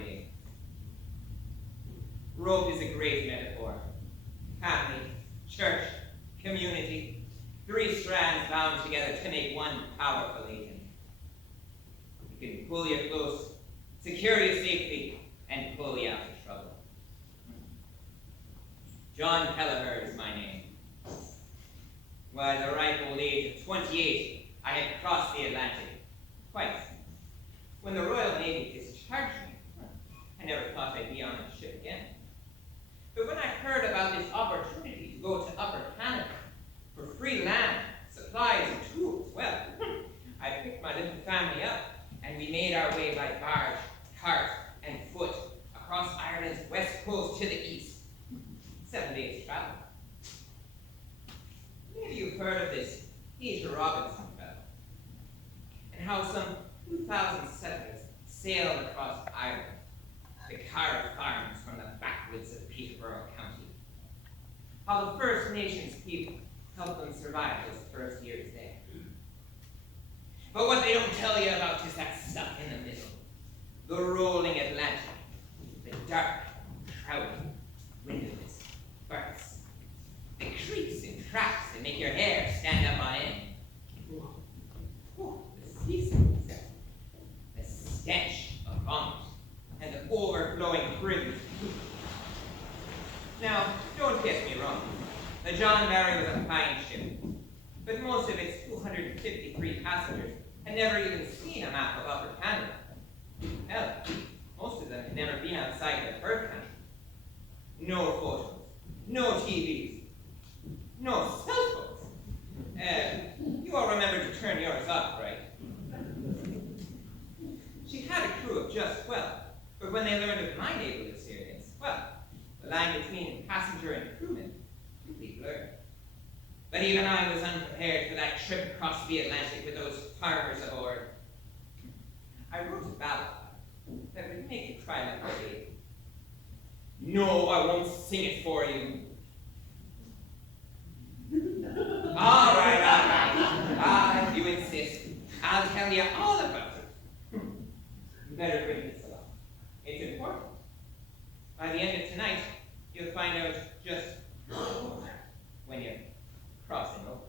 nowadays. Rope is a great metaphor. Family, church, community, three strands bound together to make one powerful agent. You can pull you close, secure you safely, and pull you out of trouble. John Kelleher is my name. By the ripe old age of 28, I had crossed the Atlantic twice. When the Royal Navy discharged me, I never thought I'd be on a ship again. But when I heard about this opportunity to go to Upper Canada for free land, supplies, and tools, well, I picked my little family up, and we made our way by barge, cart, and foot across Ireland's west coast to the east. 7 days' travel. Maybe you've heard of this Peter Robinson fellow, and how some 2,000 settlers sailed across Ireland to carve farms from the backwoods of Peterborough County. How the First Nations people helped them survive those first years there. But what they don't tell you about is that stuff in the middle. The rolling Atlantic, the dark, crowded, windowless berths, the creaks and cracks that make your hair stand up on end. The seasick, the stench of vomit, and the overflowing privilege. Now, don't get me wrong. The John Barry was a fine ship, but most of its 253 passengers had never even seen a map of Upper Canada. Hell, most of them had never been outside their birth country. No photos, no TVs, no cell phones. You all remember to turn yours off, right? She had a crew of just 12, but when they learned of my naval experience, well, the line between passenger and crewman quickly blurred. But even I was unprepared for that trip across the Atlantic with those farmers aboard. I wrote a ballad that would make you cry like a baby. No, I won't sing it for you. All right. If you insist, I'll tell you all about it. You better bring this along. It's important. By the end of tonight, you'll find out just when you're crossing over.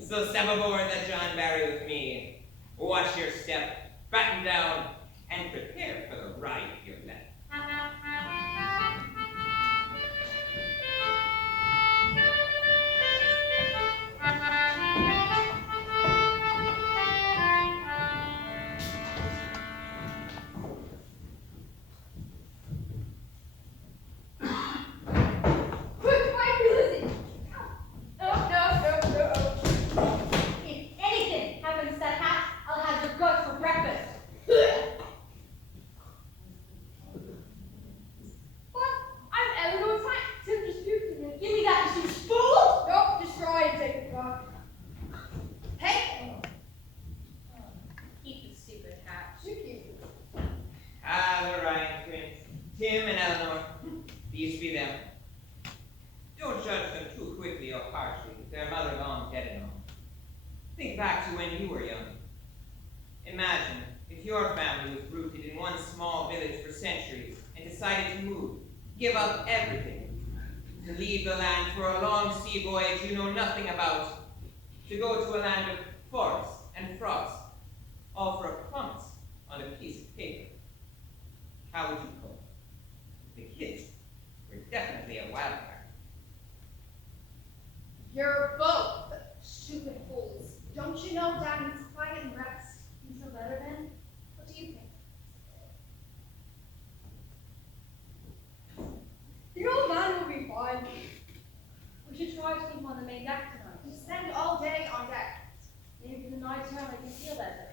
So step aboard that John Barry with me. Watch your step, batten down, and prepare for the ride of your life. Tim and Eleanor, these be them. Don't judge them too quickly or harshly, with their mother long dead and all. Think back to when you were young. Imagine if your family was rooted in one small village for centuries and decided to move, give up everything, to leave the land for a long sea voyage you know nothing about, to go to a land of forest and frost, all for a promise on a piece of paper. How would you cope? The kids were definitely a wild card. You're both stupid fools. Don't you know Dad needs quiet and rest? You feel better then? What do you think? The old man will be fine. We should try to keep him on the main deck tonight. You spend all day on deck. Maybe for the night time I can feel better.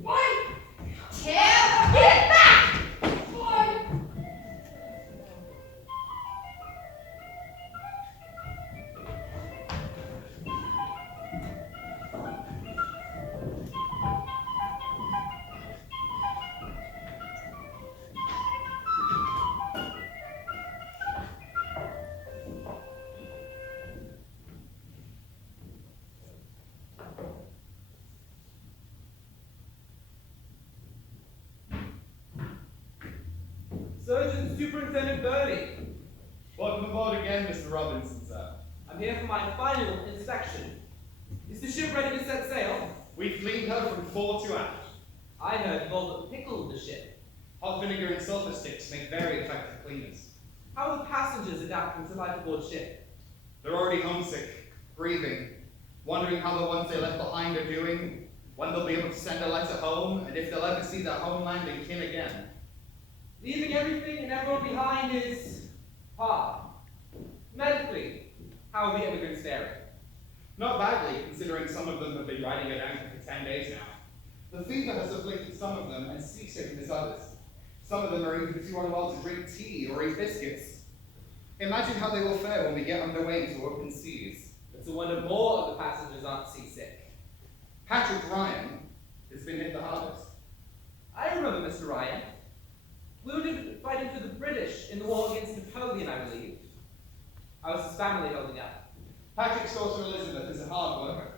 Why? Tim! Get back! Surgeon Superintendent Bernie. Welcome aboard again, Mr. Robinson, sir. I'm here for my final inspection. Is the ship ready to set sail? We've cleaned her from fore to aft. I heard you've all but pickled the ship. Hot vinegar and sulfur sticks make very effective cleaners. How are the passengers adapting to life aboard ship? They're already homesick, grieving, wondering how the ones they left behind are doing, when they'll be able to send a letter home, and if they'll ever see their homeland and kin again. Leaving everything and everyone behind is hard. Medically, how are the immigrants faring? Not badly, considering some of them have been riding at anchor for 10 days now. The fever has afflicted some of them, and seasickness others. Some of them are even too unwell to drink tea or eat biscuits. Imagine how they will fare when we get underway into open seas. It's a wonder more of the passengers aren't seasick. Patrick Ryan has been hit the hardest. I remember Mr. Ryan. Wounded fighting for the British in the war against Napoleon, I believe. How is his family holding up? Patrick's daughter Elizabeth is a hard worker.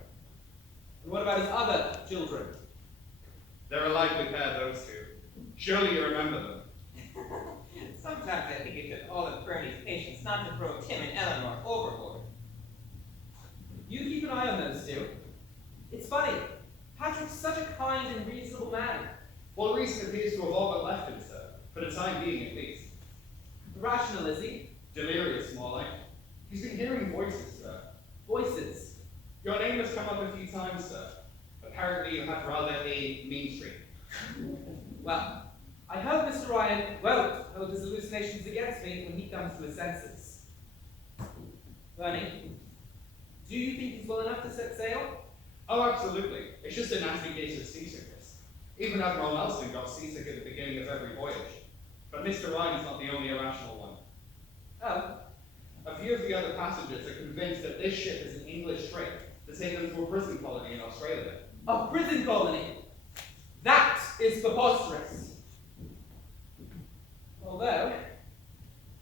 And what about his other children? They're a likely pair, those two. Surely you remember them. Sometimes I think it took all of Bernie's patience not to throw Tim and Eleanor overboard. You keep an eye on those two. It's funny. Patrick's such a kind and reasonable man. Well, reason appears to have all but left him, sir. For the time being, at least. Rational, is he? Delirious, more like. He's been hearing voices, sir. Voices. Your name has come up a few times, sir. Apparently you have rather a mean streak. Well, I hope Mr. Ryan won't hold his hallucinations against me when he comes to his senses. Bernie, do you think he's well enough to set sail? Oh, absolutely. It's just a nasty case of seasickness. Even Admiral Nelson got seasick at the beginning of every voyage. But Mr. Ryan's not the only irrational one. Oh, A few of the other passengers are convinced that this ship is an English trick to take them to a prison colony in Australia. a prison colony. That is preposterous. Although,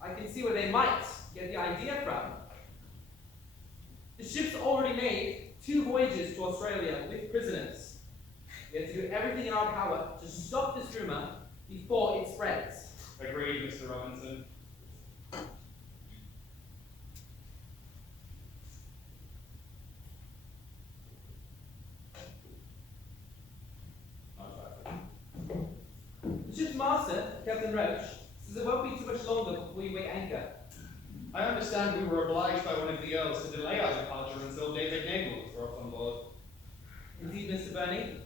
I can see where they might get the idea from. The ship's already made 2 voyages to Australia with prisoners. We have to do everything in our power to stop this rumor before it spreads. Agreed, Mr. Robinson. The ship's master, Captain Roach, says it won't be too much longer before we weigh anchor. I understand we were obliged by one of the Earls to delay our departure until David Nagel was brought on board. Indeed, Mr. Burney.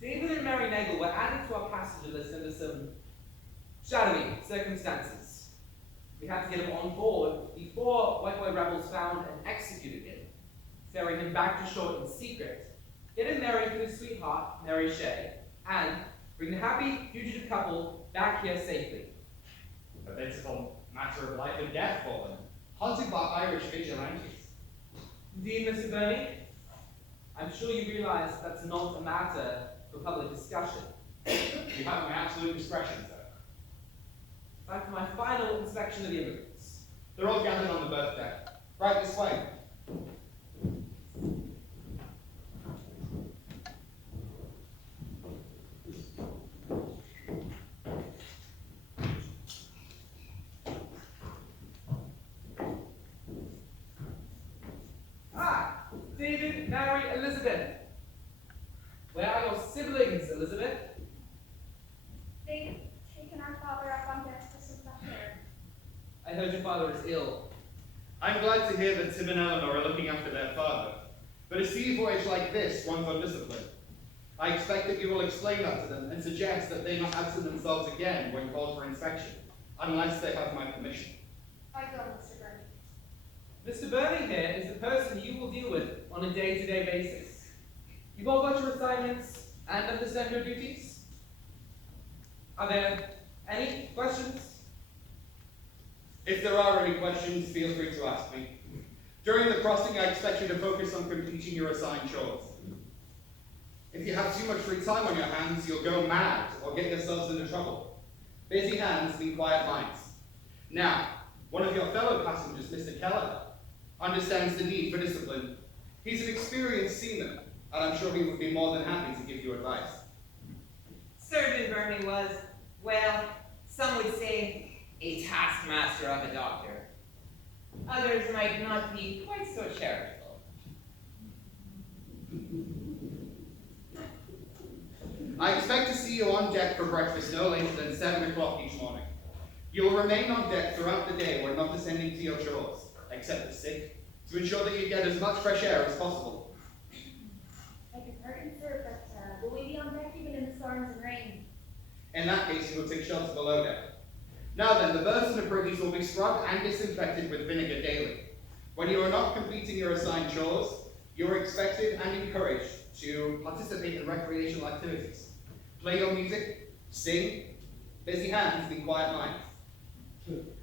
David and Mary Nagel were added to our passenger list under some shadowy circumstances. We had to get him on board before White Boy rebels found and executed him, ferrying him back to shore in secret, get him married to his sweetheart, Mary Shea, and bring the happy fugitive couple back here safely. A pitiful matter of life and death for them, haunted by Irish vigilantes. Indeed, Mr. Burney, I'm sure you realize that's not a matter for public discussion. You have my absolute discretion, sir. Time for my final inspection of the immigrants. They're all gathered on the berth deck. Right this way. Ah, David, Mary, Elizabeth. Where are your siblings, Elizabeth? They've taken our father up on deck for some fresh air. I heard your father is ill. I'm glad to hear that Tim and Eleanor are looking after their father. But a sea voyage like this runs on discipline. I expect that you will explain that to them and suggest that they not absent themselves again when called for inspection, unless they have my permission. I go, Mr. Bernie. Mr. Burney here is the person you will deal with on a day-to-day basis. You've all got your assignments and understand your duties? Are there any questions? If there are any questions, feel free to ask me. During the crossing, I expect you to focus on completing your assigned chores. If you have too much free time on your hands, you'll go mad or get yourselves into trouble. Busy hands mean quiet minds. Now, one of your fellow passengers, Mr. Keller, understands the need for discipline. He's an experienced seaman, and I'm sure he would be more than happy to give you advice. Surgeon Bernie was, well, some would say, a taskmaster of a doctor. Others might not be quite so charitable. I expect to see you on deck for breakfast no later than 7 o'clock each morning. You will remain on deck throughout the day when not descending to your chores, except the sick, to ensure that you get as much fresh air as possible. I can pardon, sir, but will we be on deck even in the storms and rain? In that case, you will take shelter below deck. Now then, the berths and the privets will be scrubbed and disinfected with vinegar daily. When you are not completing your assigned chores, you are expected and encouraged to participate in recreational activities. Play your music, sing, busy hands and quiet minds.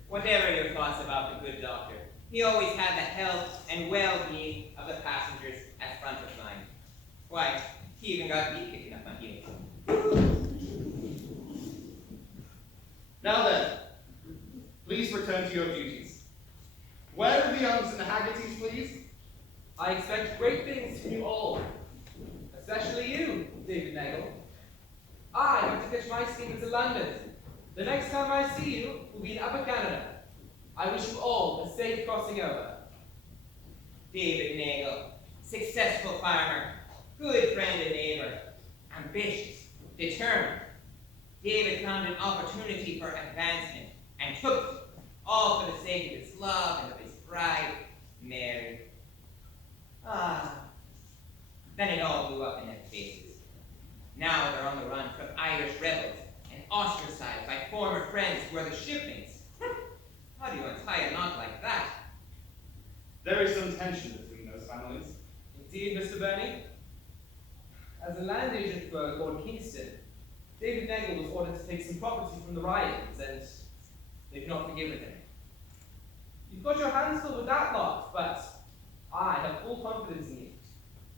Whatever your thoughts about the good doctor, he always had the health and well-being of the passengers at front of mind. Why, he even got me kicking up my heels. Now then, please return to your duties. Where are the Youngs and the Haggertys, please? I expect great things from you all, especially you, David Nagel. I have to catch my steamer to London. The next time I see you will be in Upper Canada. I wish you all a safe crossing over. David Nagel, successful farmer, good friend and neighbor, ambitious, determined. David found an opportunity for advancement and took it, all for the sake of his love and of his bride, Mary. Then it all blew up in their faces. Now they're on the run from Irish rebels and ostracized by former friends who are the shipmates. How do you untie a knot like that? There is some tension between those families. Indeed, Mr. Burney. As a land agent for Lord Kingston, David Nagel was ordered to take some property from the Ryans, and they've not forgiven him. You've got your hands full with that lot, but I have full confidence in you.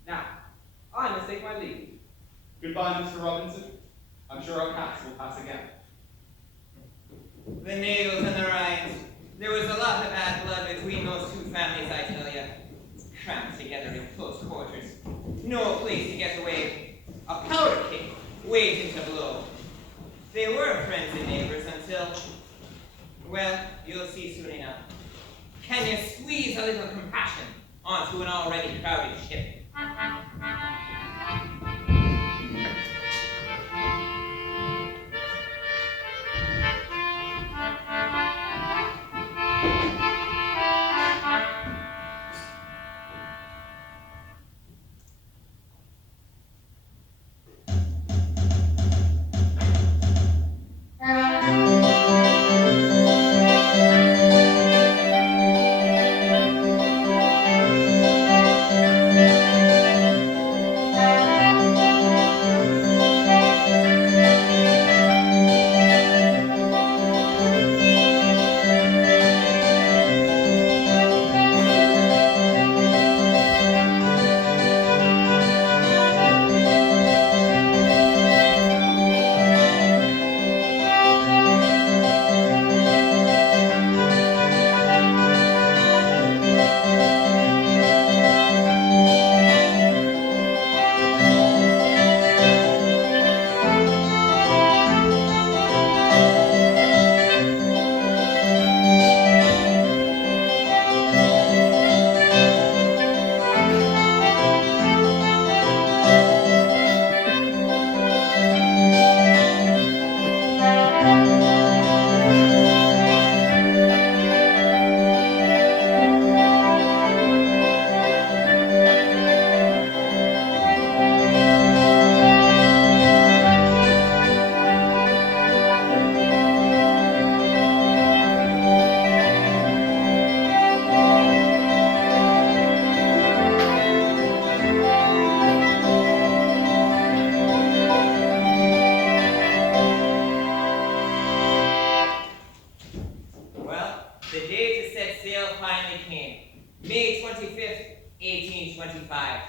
Now, I must take my leave. Goodbye, Mr. Robinson. I'm sure our paths will pass again. The Nagels and the Ryans. There was a lot of bad blood between those two families, I tell you. Cramped together in close quarters. No place to get away. A powder keg waiting to blow. They were friends and neighbors until, well, you'll see soon enough. Can you squeeze a little compassion onto an already crowded ship? May 25th, 1825.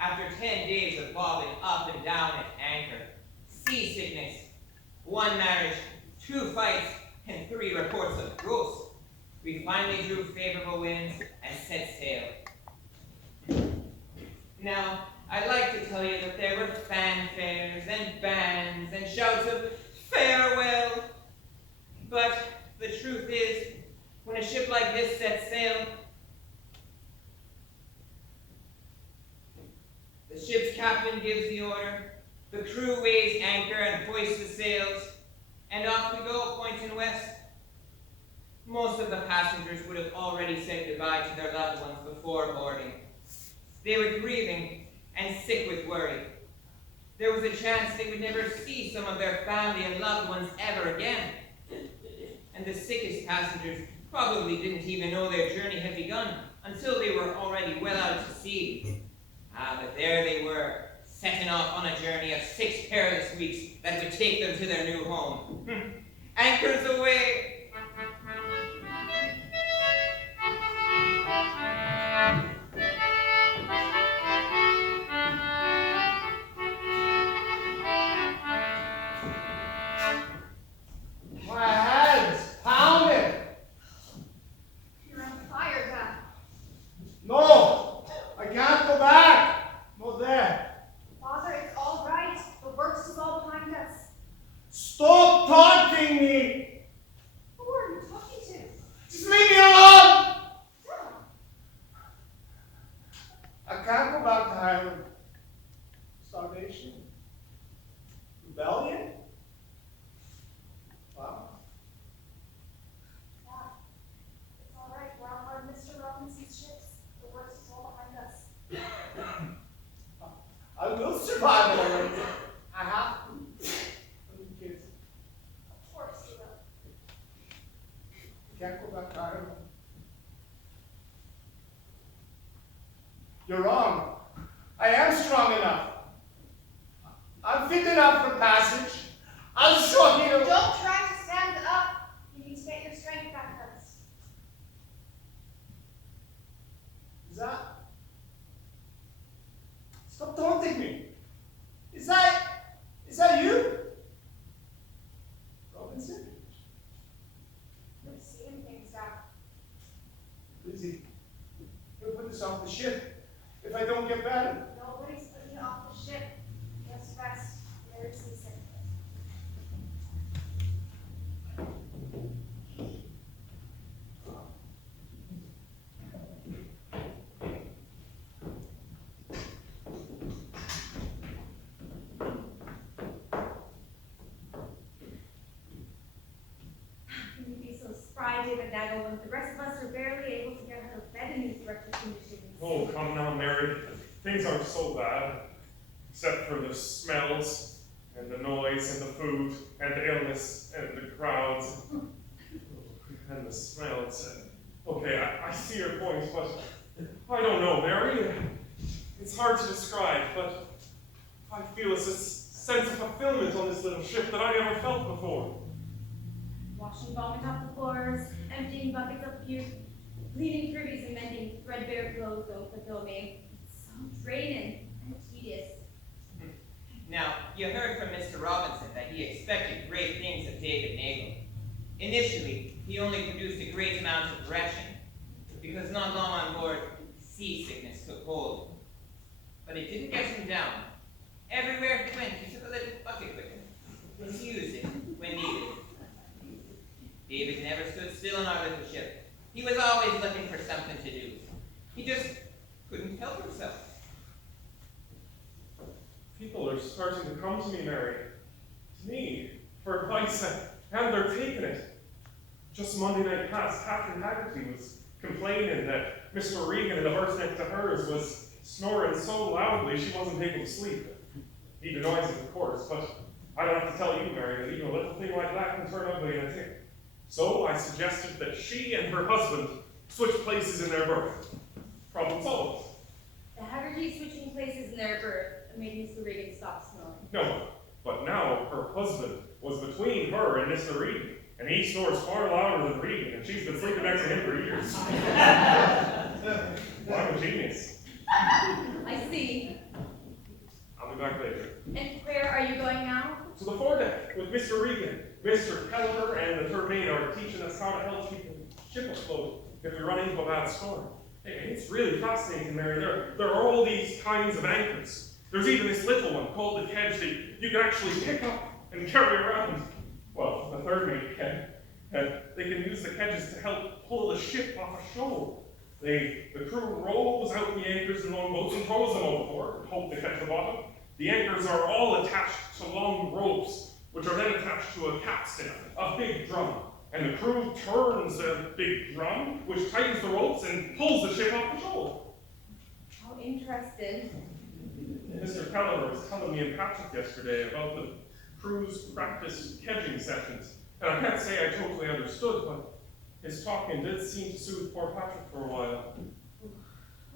After 10 days of bobbing up and down at anchor, seasickness, 1 marriage, 2 fights, and 3 reports of ghosts, we finally drew favorable winds and set sail. Now, I'd like to tell you that there were fanfares and bands and shouts of farewell, but the and off we go, pointing west. Most of the passengers would have already said goodbye to their loved ones before boarding. They were grieving and sick with worry. There was a chance they would never see some of their family and loved ones ever again. And the sickest passengers probably didn't even know their journey had begun until they were already well out to sea. But there they were, setting off on a journey of 6 perilous weeks that would take them to their new home. Anchors away! My head's pounding. You're on fire, Dad. No, I can't go back. Not there. Father, it's all right. The worst is all behind us. Stop taunting me. Who are you talking to? Just leave me alone. Dad. I can't go back to Ireland. Starvation. Rebellion. Wow. Dad, it's all right. We're on board Mr. Robinson's ships. The worst is all behind us. I will survive all right. I have to. Kids. Of course you will. Can't go back to Ireland. You're wrong. I am strong enough. I'm fit enough for passage. I'll show you. Don't try to stand up. You need to get your strength back first. Is that? Stop taunting me. Is that you? Robinson? You're seeing things, Dad. Lizzie, you'll put this off the ship if I don't get better. Nobody's putting you off the ship. Just rest. Very seasick. Can you be so spry, David Nagel, when the rest of us are barely able to get out of bed in these wretched conditions? Oh, come now, Mary. Things aren't so bad, except for the smells, and the noise, and the food, and the illness, and the crowds, and the smells. Okay, I see your point, but I don't know, Mary. It's hard to describe, but I feel a sense of fulfillment on this little ship that I never felt before. Washing vomit off the floors, emptying buckets of puke, cleaning privies and mending threadbare clothes don't fulfill me. It's so draining and tedious. Now, you heard from Mr. Robinson that he expected great things of David Nagel. Initially, he only produced a great amount of ration, because not long on board, seasickness took hold. But it didn't get him down. Everywhere he went, he took a little bucket with him. He used it when needed. David never stood still on our little ship. He was always looking for something to do. He just couldn't help himself. People are starting to come to me, Mary, to me, for advice, and they're taking it. Just Monday night past, Catherine Haggerty was complaining that Mr. Regan in the berth next to hers was snoring so loudly she wasn't able to sleep. He denies it, of course, but I don't have to tell you, Mary, that even a little thing like that can turn ugly in a tick. So I suggested that she and her husband switch places in their berth. Problem solved. The Haggerty switching places in their berth made Mr. Regan stop snoring. No, but now her husband was between her and Mr. Regan, and he snores far louder than Regan, and she's been sleeping next to him for years. I'm a genius. I see. I'll be back later. And where are you going now? To the foredeck with Mr. Regan. Mr. Pelliver and the third mate are teaching us how to help keep the ship afloat if we run into a bad storm. Hey, it's really fascinating, Mary. There are all these kinds of anchors. There's even this little one called the kedge that you can actually pick up and carry around. Well, the third mate can. And they can use the kedges to help pull the ship off a shoal. The crew rows out the anchors in longboats and throws them overboard and hope they catch the bottom. The anchors are all attached to long ropes which are then attached to a capstan, a big drum. And the crew turns the big drum, which tightens the ropes and pulls the ship off the shoal. How interesting. Mr. Keller was telling me and Patrick yesterday about the crew's practice kedging sessions. And I can't say I totally understood, but his talking did seem to soothe poor Patrick for a while.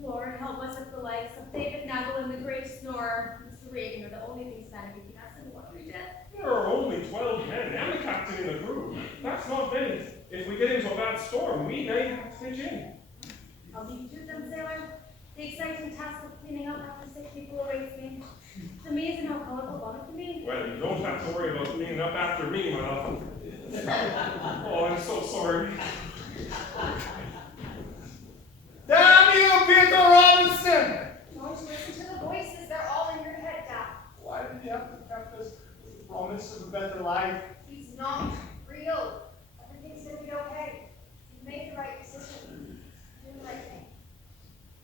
Lord, help us if the likes of David Nagel and the Great Snorer, Mr. Reagan, are the only things standing between us and watery death. There are only 12 men and the captain in the crew. That's not many. If we get into a bad storm, we may have to pitch in. I'll leave you to them, sailor. The exciting task of cleaning up after sick people awaits me. It's amazing how colorful one can be. Well, you don't have to worry about cleaning up after me, my love. Oh, I'm so sorry. Damn you, Peter Robinson! Don't listen to the voices, they're all in your head, Dad. Why did you have to preface with the promise of a better life? He's not real. Everything's gonna be okay. You made the right decision. Do the right thing.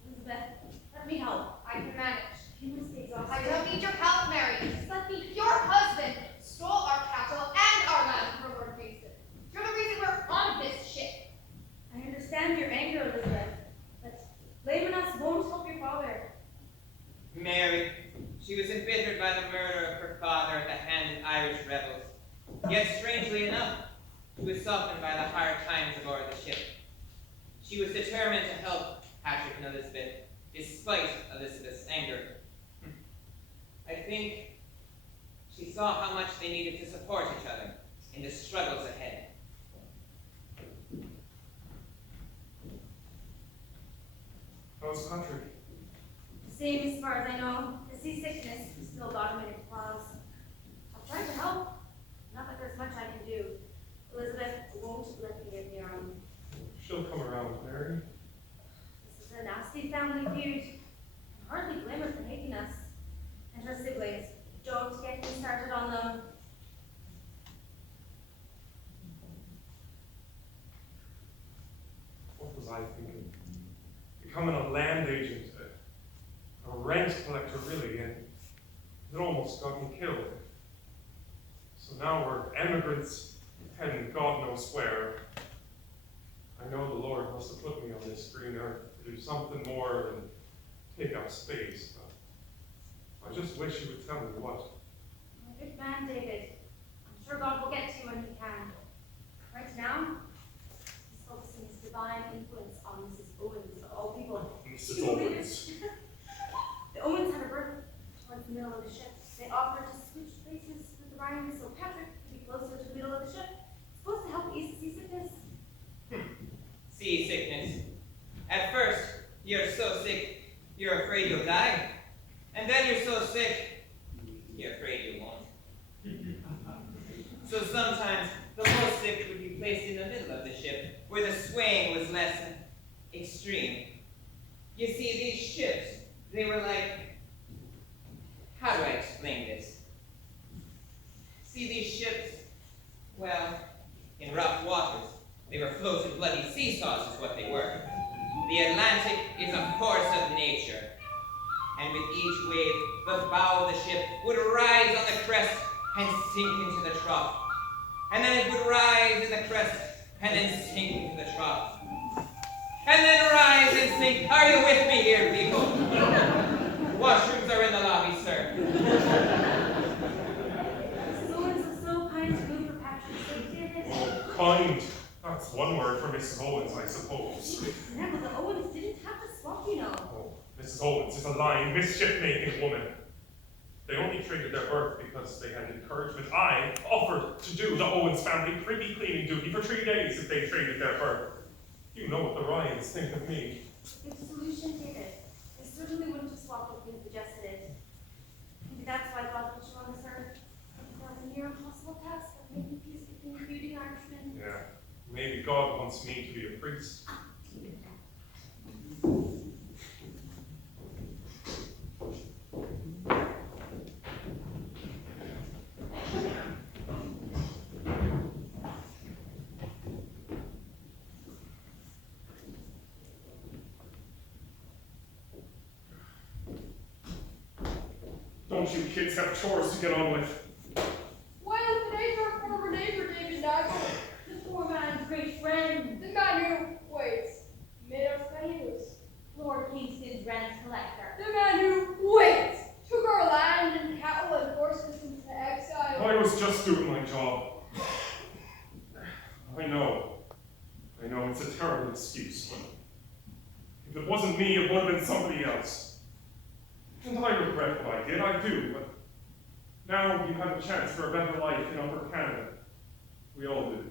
Elizabeth, let me help. I can manage. You must be exhausted. I don't need your help, Mary. Just let me. Your husband stole our cattle and our land from Lord Mason. You're the reason we're on this ship. I understand your anger, Elizabeth, but blaming us won't help your father. Mary, she was embittered by the murder of her father at the hand of Irish rebels. Yet, strangely enough, she was softened by the hard times aboard the ship. She was determined to help Patrick and Elizabeth, despite Elizabeth's anger. I think she saw how much they needed to support each other in the struggles ahead. How's Patrick? Same as far as I know. The seasickness is still got him in its claws. I'll try to help. Not that there's much I can do. Elizabeth won't let me get near him. She'll come around, Mary. This is a nasty family feud. I hardly blame her for hating us. And her siblings. Don't get me started on them. What was I thinking? Becoming a land agent, a rent collector really, and it almost got me killed. So now we're emigrants heading God knows where. I know the Lord must have put me on this green earth to do something more than take up space, but I just wish He would tell me what. My good man, David. I'm sure God will get to you when He can. Right now, He's focusing His divine influence on Mrs. Owens of all people. Mrs. Can you believe Owens. it? The Owens had a berth towards the middle of the ship. They offered to switch places with the Ryan so Patrick could be closer to the middle of the ship. It's supposed to help ease the seasickness. Seasickness. At first, you're so sick, you're afraid you'll die. And then you're so sick, you're afraid you won't. So sometimes, the most sick would be placed in the middle of the ship, where the swaying was less extreme. You see, these ships, they were like... How do I explain this? See, these ships, well, in rough waters, they were floating bloody seesaws is what they were. The Atlantic is a force of nature. And with each wave, the bow of the ship would rise on the crest and sink into the trough. And then it would rise in the crest and then sink into the trough. And then rise and sink. Are you with me here, people? Washrooms are in the lobby, sir. Mrs. Owens was so kind to move for Patrick's sake, David. Oh, kind. That's one word for Mrs. Owens, I suppose. Remember, the Owens didn't have to swap, you know. Oh, Mrs. Owens is a lying, mischief-making woman. They only traded their berth because they had encouragement. I offered to do the Owens family privy cleaning duty for 3 days if they traded their berth. You know what the Ryans think of me. Good solution, David. I certainly wouldn't have swapped if you suggested it. Maybe that's why God put you on this earth. That was a near impossible task of making peace between the beauty Irishmen. Yeah, maybe God wants me to be a priest. Don't you kids have chores to get on with? Why open wasn't me, it would have been somebody else. And I regret what I did, I do, but now you have a chance for a better life in Upper Canada. We all do.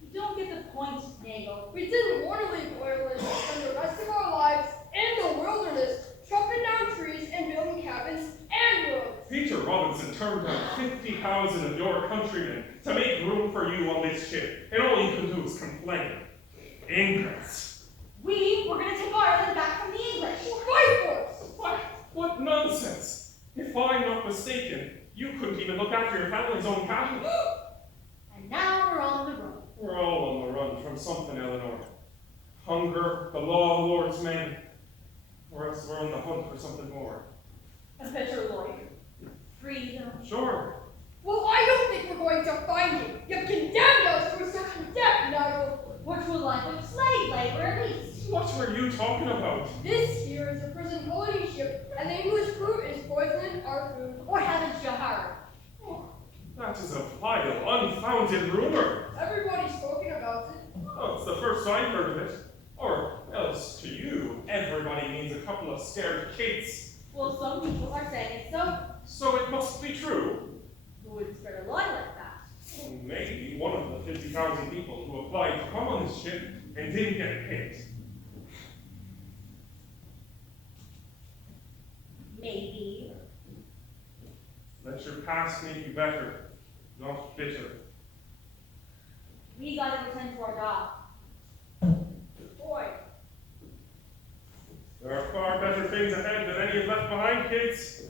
You don't get the point, Nagel. We didn't want to leave Ireland and spend the rest of our lives in the wilderness, chopping down trees and building cabins and roads. Peter Robinson turned down 50,000 of your countrymen to make room for you on this ship, and all you can do is complain. Ingrats. We were going to take Ireland back from the English. Fight for us! What nonsense! If I'm not mistaken, you couldn't even look after your family's own cattle. And now we're on the road. We're all on the run from something, Eleanor. Hunger, the law of the Lord's men, or else we're on the hunt for something more. A better life. Freedom. Sure. Well, I don't think we're going to find you. You've condemned us to a certain death, Nigel. Which will life of slave labor at least. What were you talking about? This here is a prison colony ship, and the English crew is poisoning our food. Or haven't you heard? That is a vile, unfounded rumor. Everybody's talking about it. Oh, it's the first I've heard of it. Or else, to you, everybody means a couple of scared kids. Well, some people are saying it so. So it must be true. Who would spread a lie like that? Well, maybe one of the 50,000 people who applied to come on this ship and didn't get picked. Maybe. Let your past make you better, not bitter. We gotta return to our job. Boy, There are far better things ahead than any you've left behind, kids.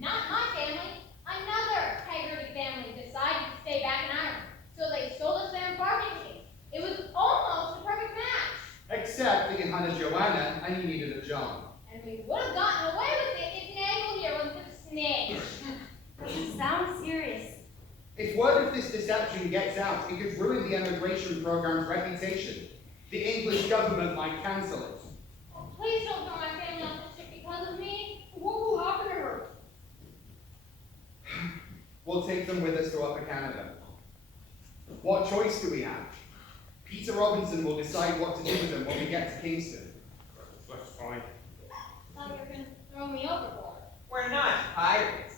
Not my family. Another Haggerty family decided to stay had a Joanna and you needed a John. And we would have gotten away with it if Nagel here wasn't a snake. Doesn't sound serious. If word of this deception gets out, it could ruin the emigration program's reputation. The English government might cancel it. Oh, please don't throw my family off the ship because of me. What will happen to her? We'll take them with us to Upper Canada. What choice do we have? Peter Robinson will decide what to do with them when we get to Kingston. That's fine. Thought you were going to throw me overboard. We're not pirates.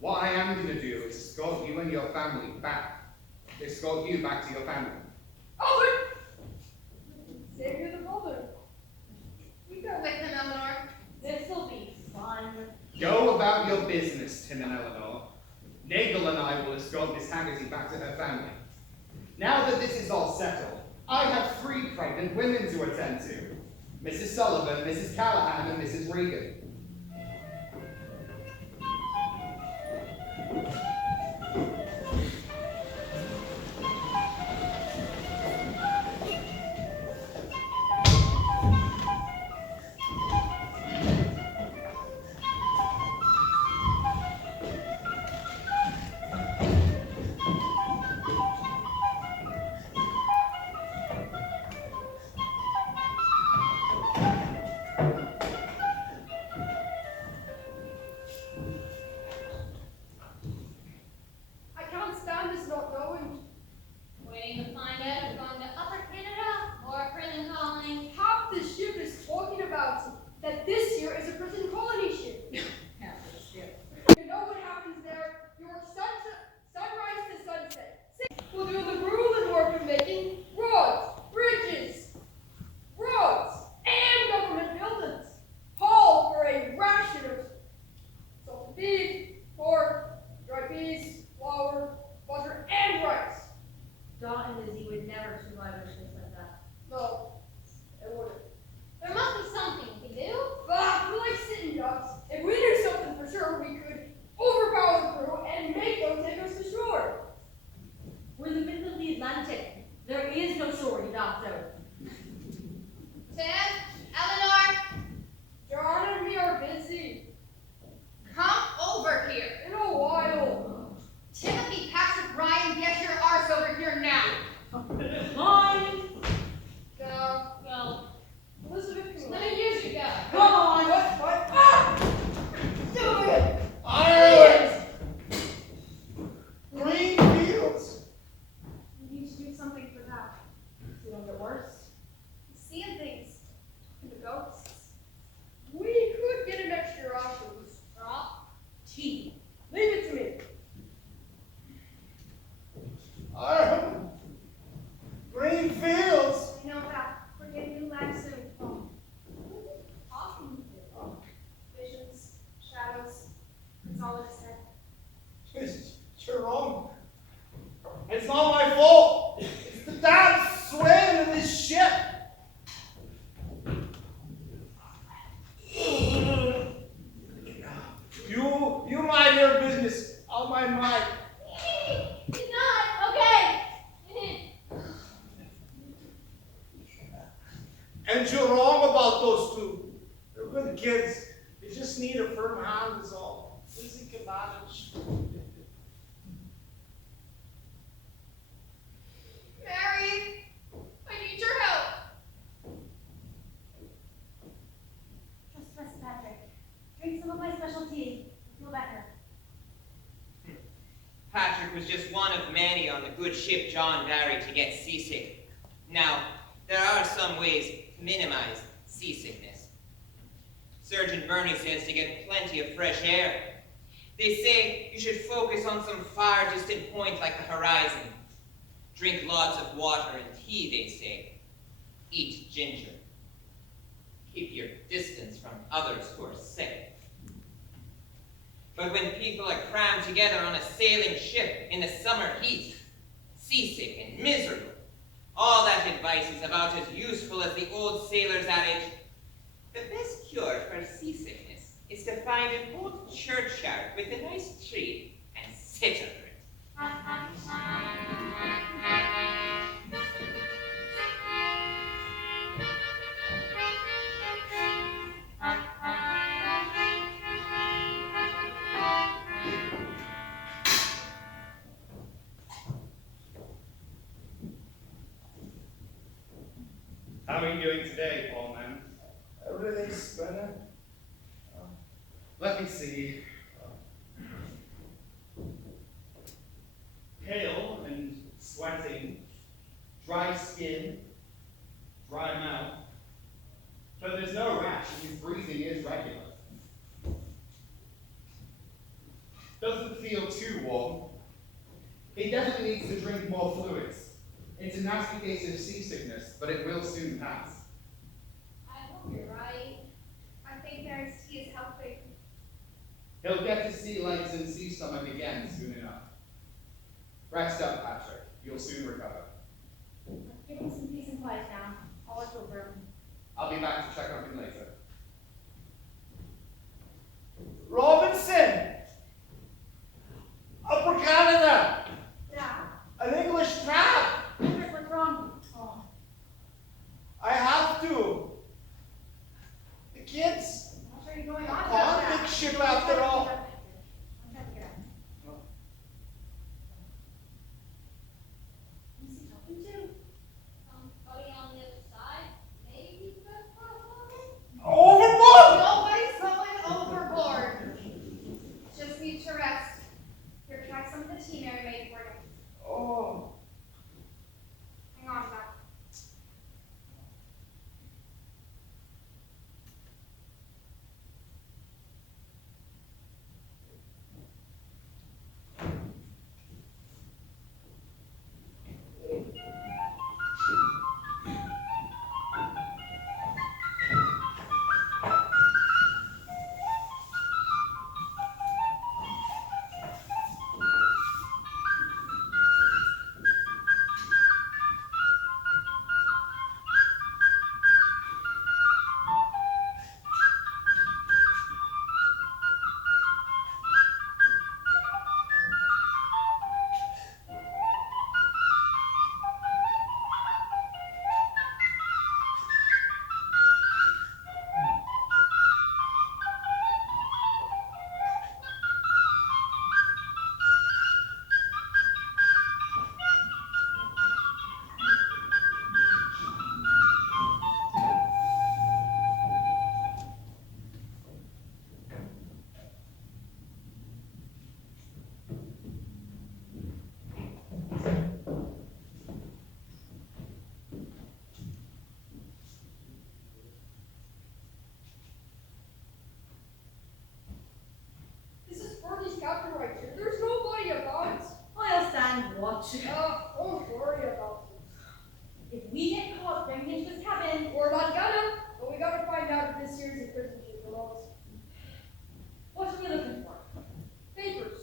What I am going to do is escort you and your family back. Escort you back to your family. Albert! Savior the Boulder. You go with him, Eleanor. This'll be fun. Go about your business, Tim and Eleanor. Nagel and I will escort Miss Haggerty back to her family. Now that this is all settled, I have 3 pregnant women to attend to. Mrs. Sullivan, Mrs. Callahan, and Mrs. Regan. I can't stand this not knowing. Waiting to find out if we're going to Upper Canada or a prison colony. Half this ship is talking about that this year is a prison colony ship. You know what happens there? You work sunrise to sunset. We'll do the grueling work of making roads, bridges, and government buildings. All for a ration of salted beef, pork, dried peas, flour, butter, and rice. Dot and Lizzie would never survive a ship like that. No, it wouldn't. There must be something we can do. But we like sitting ducks. If we knew something for sure, we could overpower the crew and make them take us to shore. We're in the middle of the Atlantic. There is no shore to dock out. Tim, Eleanor, John and me are busy. come over here. In a while. Timothy, Patrick, Ryan, get your arse over here now. Fine. Now, Go. Elizabeth, can Let me use you go. Come on. What? Ah! Do it. Ireland! Green fields! You need to do something for that. So you don't get worse. Seeing things. And the ghosts. We could get him extra rations. Tea. Leave it to me. Ireland! Green fields! I know that. We're getting new life soon. Oh. Talking. Visions, shadows. It's all it's said. You're wrong. It's not my fault. It's the damn swim in this ship. You mind your business. I'll mind mine. He's not. Okay. And you're wrong about those 2. They're good kids. They just need a firm hand is all. Lizzie can manage. Mary, I need your help. Just rest, Patrick. Drink some of my special tea. Feel better. Patrick was just one of many on the good ship John Barry to get seasick. Now, there are some ways to minimize seasickness. Surgeon Burney says to get plenty of fresh air. They say you should focus on some far distant point like the horizon. Drink lots of water and tea, they say. Eat ginger. Keep your distance from others who are sick. But when people are crammed together on a sailing ship in the summer heat, seasick and miserable, all that advice is about as useful as the old sailor's adage, the best cure for seasickness is to find an old churchyard with a nice tree and sit under it. Let me see. Pale and sweating, dry skin, dry mouth. But there's no rash, and his breathing is regular. Doesn't feel too warm. He definitely needs to drink more fluids. It's a nasty case of seasickness, but it will soon pass. I hope you're right. I think Mary's tea is helping. He'll get to sea legs and sea stomach again soon enough. Rest up, Patrick. You'll soon recover. Give him some peace and quiet now. I'll watch over him. I'll be back to check on him later. Robinson! Upper Canada! Yeah. An English trap! Patrick, what's wrong? Oh. I have to. The kids. What are you going A on about that? convict ship after all. I'm trying to get out. Who's he talking to? Somebody on the other side? Maybe that's probably. Overboard! Nobody's going overboard. Just need to rest. Here, try some of the tea Mary made for you. Oh. Hang on to that. This is Bernie's captain right here. There's nobody about. I'll stand watch. Don't worry about it. If we get caught, bring him to his cabin. We're not gonna, but we gotta find out if this here's a prison ship or not. What are we looking for? Papers.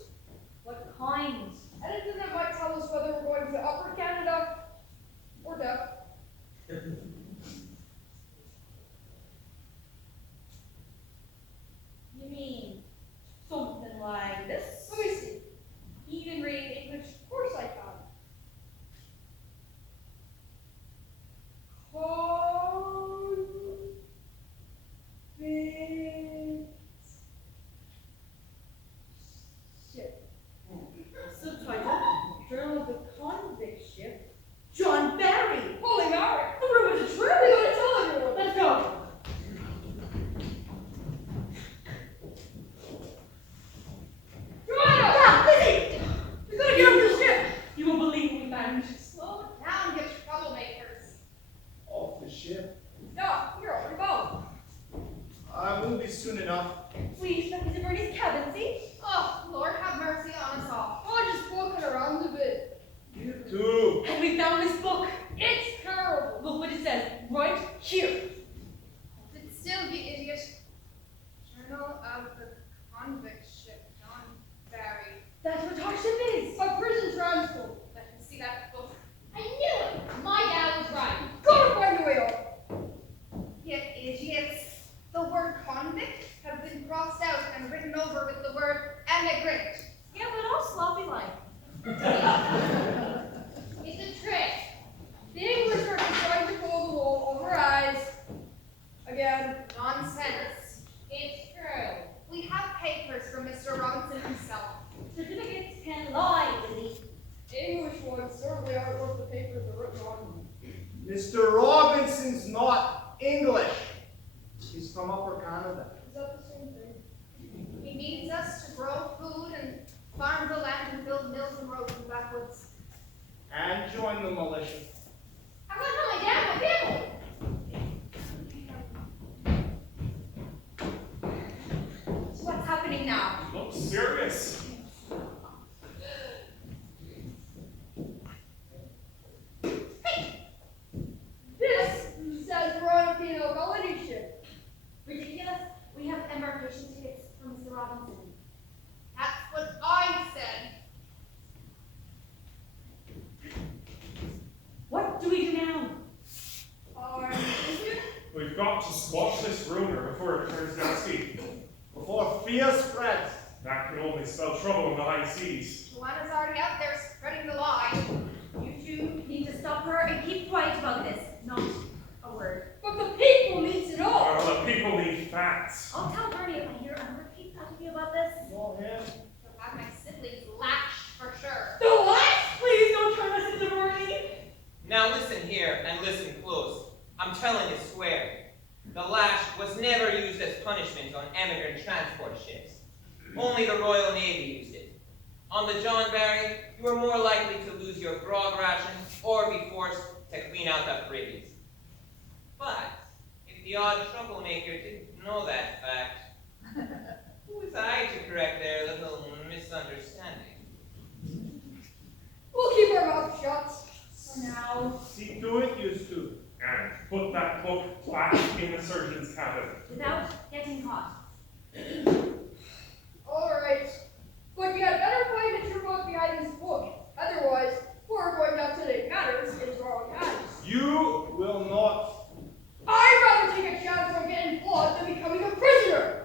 What kind? Anything that might tell us whether we're going to Upper Canada or down. You mean something like this? Let me see. You can read English. Of course I can. Ship. Subtitle: Journal of the Convict Ship. John Barry. Holy Mary! The rumors are true. We gotta tell everyone. Let's go. Joanna! Yeah, Lizzie! We gotta get off the ship. You won't believe what we found. Slow it down, you troublemakers. Off the ship. No, you're on your boat. I will be soon enough. We snuck into Bernie's cabin, see? Oh, Lord have mercy on us all. I'm just walking around a bit. You too. And we found this book. It's terrible. Look what it says right here. Sit still, you idiot. Journal of the Convict Ship, John Barry. That's what our ship is. A prison transport. Let me see that book. I knew it. My dad was right. Gotta find a way out. You idiots. The word convict has been crossed serious. This says we're on a penal colony ship. Ridiculous. We have embarkation tickets from Mr. Robinson. That's what I said. What do we do now? Are you? We've got to squash this rumor before it turns nasty. Before fear spreads. That can only spell trouble in the high seas. Joanna's already out there spreading the lie. You two need to stop her and keep quiet about this. Not a word. But the people need to know. Well, the people need facts. I'll tell Bernie if I hear another peep out of you about this. Go ahead. You'll have my siblings lashed for sure. The what? Please don't turn us into Bernie. Now listen here and listen close. I'm telling you swear. The lash was never used as punishment on emigrant transport ships. Only the Royal Navy used it. On the John Barry, you were more likely to lose your grog ration or be forced to clean out the frigates. But if the odd troublemaker didn't know that fact, who was I to correct their little misunderstanding? We'll keep our mouths shut. For now. See to it, used to. And put that book back in the surgeon's cabin. Without getting caught. Alright. But you had better find the true book behind this book. Otherwise, we're going down to the matters into our own hands. You will not. I'd rather take a chance on getting blood than becoming a prisoner.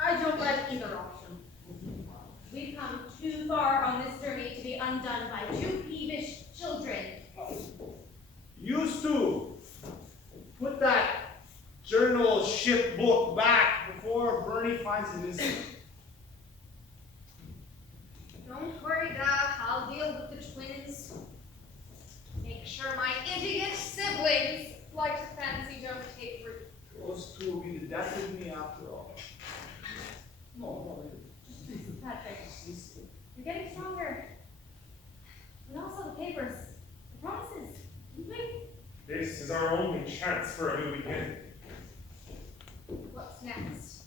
I don't like either option. We've come too far on this journey to be undone by two peevish children. Used to. Put that journal ship book back before Bernie finds it missing. Don't worry, Doc. I'll deal with the twins. Make sure my idiot siblings like to fancy don't take root. Those two will be the death of me after all. No, Patrick, no. you're getting stronger. And also the papers. The promises. Didn't we? This is our only chance for a new beginning. What's next?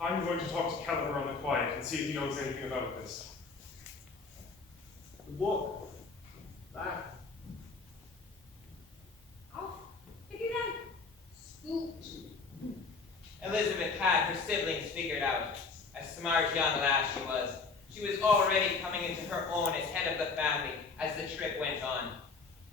I'm going to talk to Caliber on the quiet and see if he knows anything about this. The book. Back. I'll figure it out. Scooped. Elizabeth had her siblings figured out. A smart young lass she was. She was already coming into her own as head of the family as the trip went on.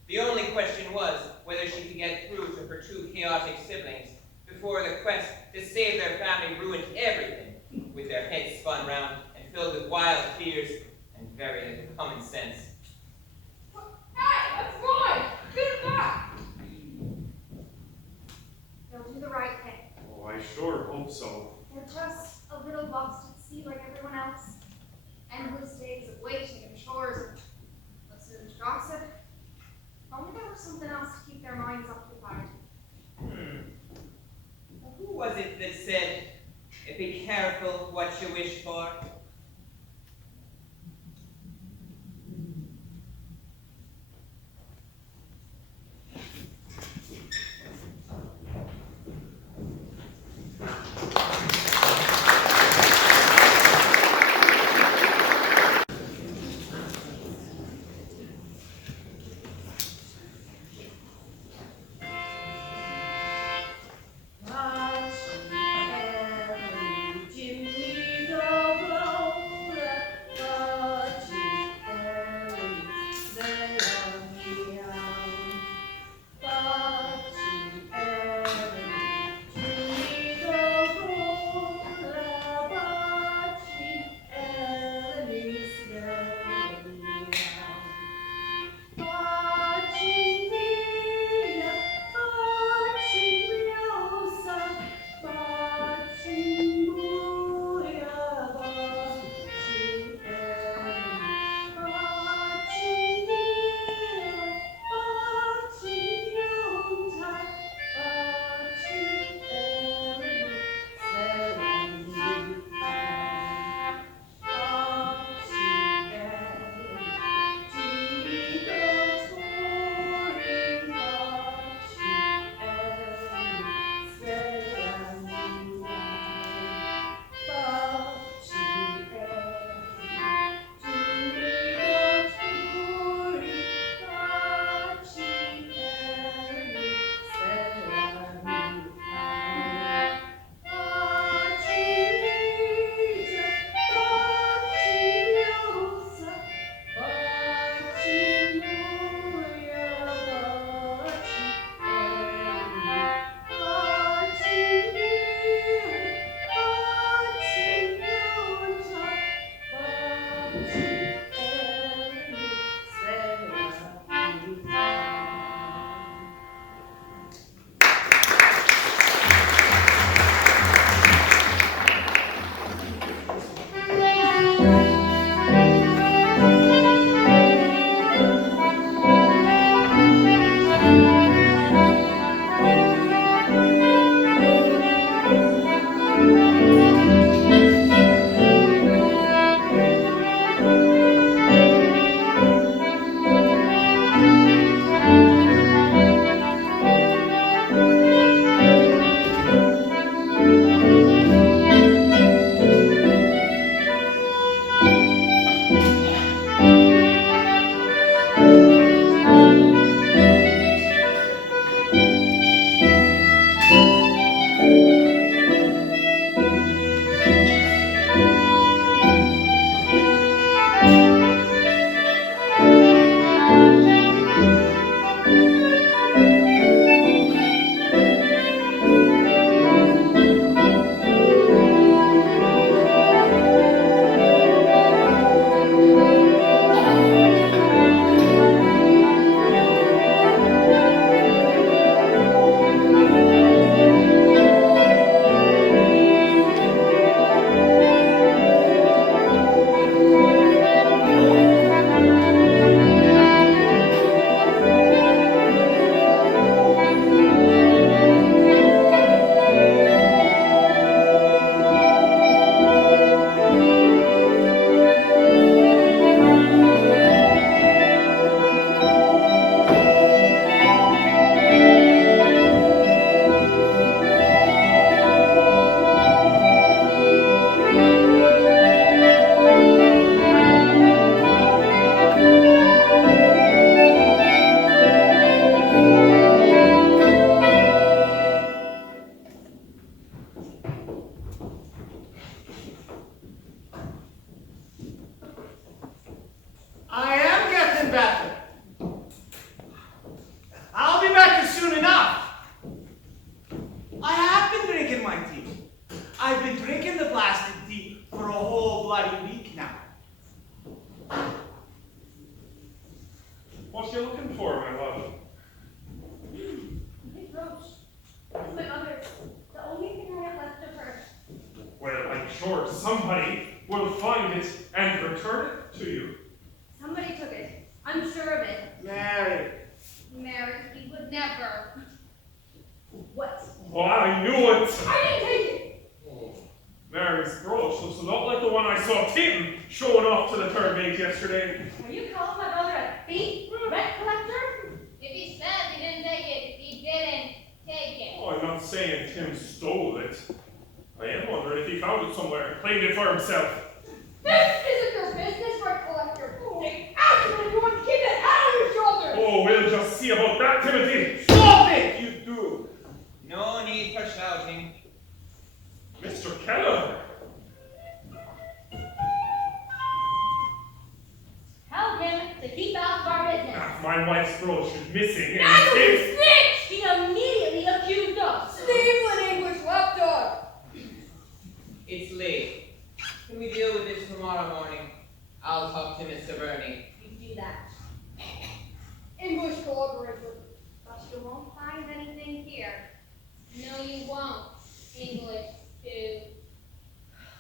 The only question was whether she could get through to her two chaotic siblings before the quest to save their family ruined everything, with their heads spun round and filled with wild fears and very little common sense. Hey, that's mine! Get it back! They'll do the right thing. Oh, I sure hope so. They're just a little lost at sea like everyone else. Endless days of waiting and chores and listening to gossip. If only there was something else to keep their minds occupied. Who was it that said, be careful what you wish for? Watch every chimney go blow. been drinking the blasted tea for a whole bloody week now. What are you looking for, my love? Big brooch. It's my mother's. The only thing I have left of her. Well, I'm sure somebody will find it and return it to you. Somebody took it. I'm sure of it. Mary. Mary, he would never. What? Oh, I knew it! I didn't take it. Mary's brooch looks a lot like the one I saw Tim showing off to the third mate yesterday. Are you calling my brother a thief? Rent collector? If he says he didn't take it, he didn't take it. Oh, I'm not saying Tim stole it. I am wondering if he found it somewhere and claimed it for himself. This isn't your business, right, collector. Take action when you want to keep it out of your shoulders. Oh, we'll just see about that, Timothy. Stop it, you do. No need for shouting. Mr. Keller. Tell him to keep out of our business. Ah, my wife's brooch is missing and That's a Tim... snitch. He immediately accused us. Cleveland English lapdog. It's late. Can we deal with this tomorrow morning? I'll talk to Mr. Burney. You do that. English collaborator. But you won't find anything here. No, you won't. English, too.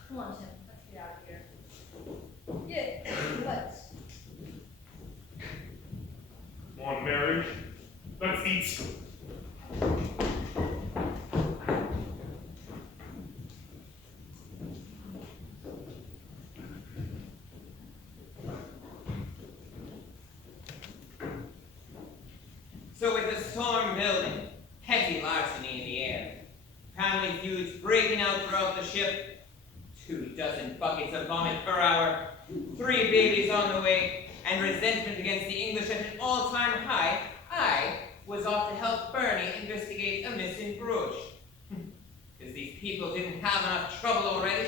Come on, Tim. Let's get out of here. Yeah, let's. Come on, Mary. Let's eat. So with the storm building, petty larceny in the air, family feuds breaking out throughout the ship, 24 buckets of vomit per hour, 3 babies on the way, and resentment against the English at an all-time high, I was off to help Bernie investigate a missing brooch. Because these people didn't have enough trouble already.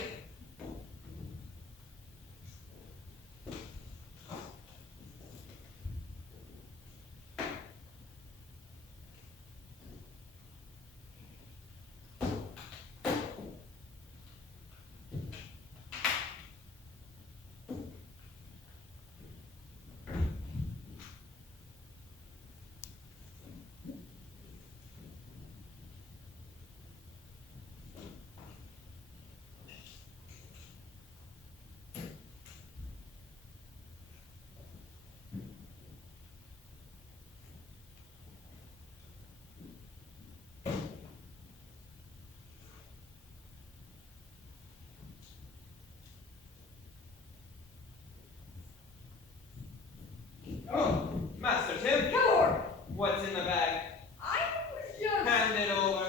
Oh, Master Tim, Keller. what's in the bag? I was just. Hand it over.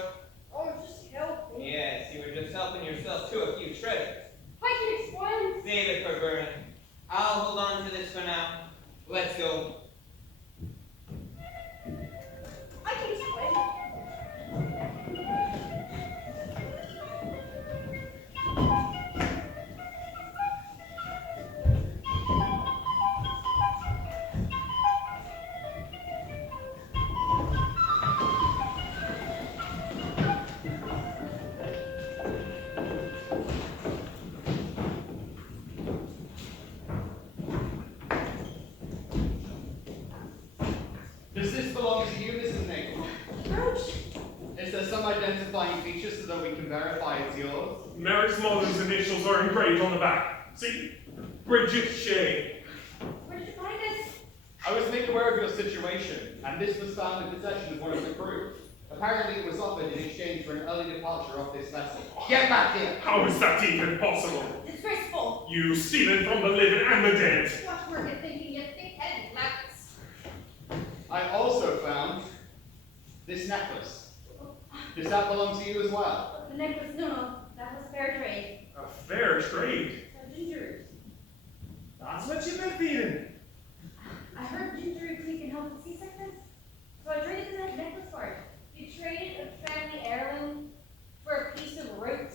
I was just helping. Yes, you were just helping yourself to a few treasures. I can explain. Save it for Bernie. I'll hold on to this for now. Let's go. I can explain. Does this belong to you, Mrs. Nagel? Ouch. Is there some identifying feature so that we can verify it's yours? Mary's mother's initials are engraved on the back. See? Bridget Shea. Where did you find this? I was made aware of your situation, and this was found in possession of one of the crew. Apparently it was offered in exchange for an early departure off this vessel. Get back here! How is that even possible? Disgraceful. You steal it from the living and the dead. What were you thinking, you thick-headed blackness? I also found this necklace. Does that belong to you as well? The necklace, no, that was fair trade. A fair trade. So ginger's. That's what you've been feeding. I heard gingery tea can help with seasickness, so I traded the necklace for it. You traded a family heirloom for a piece of root?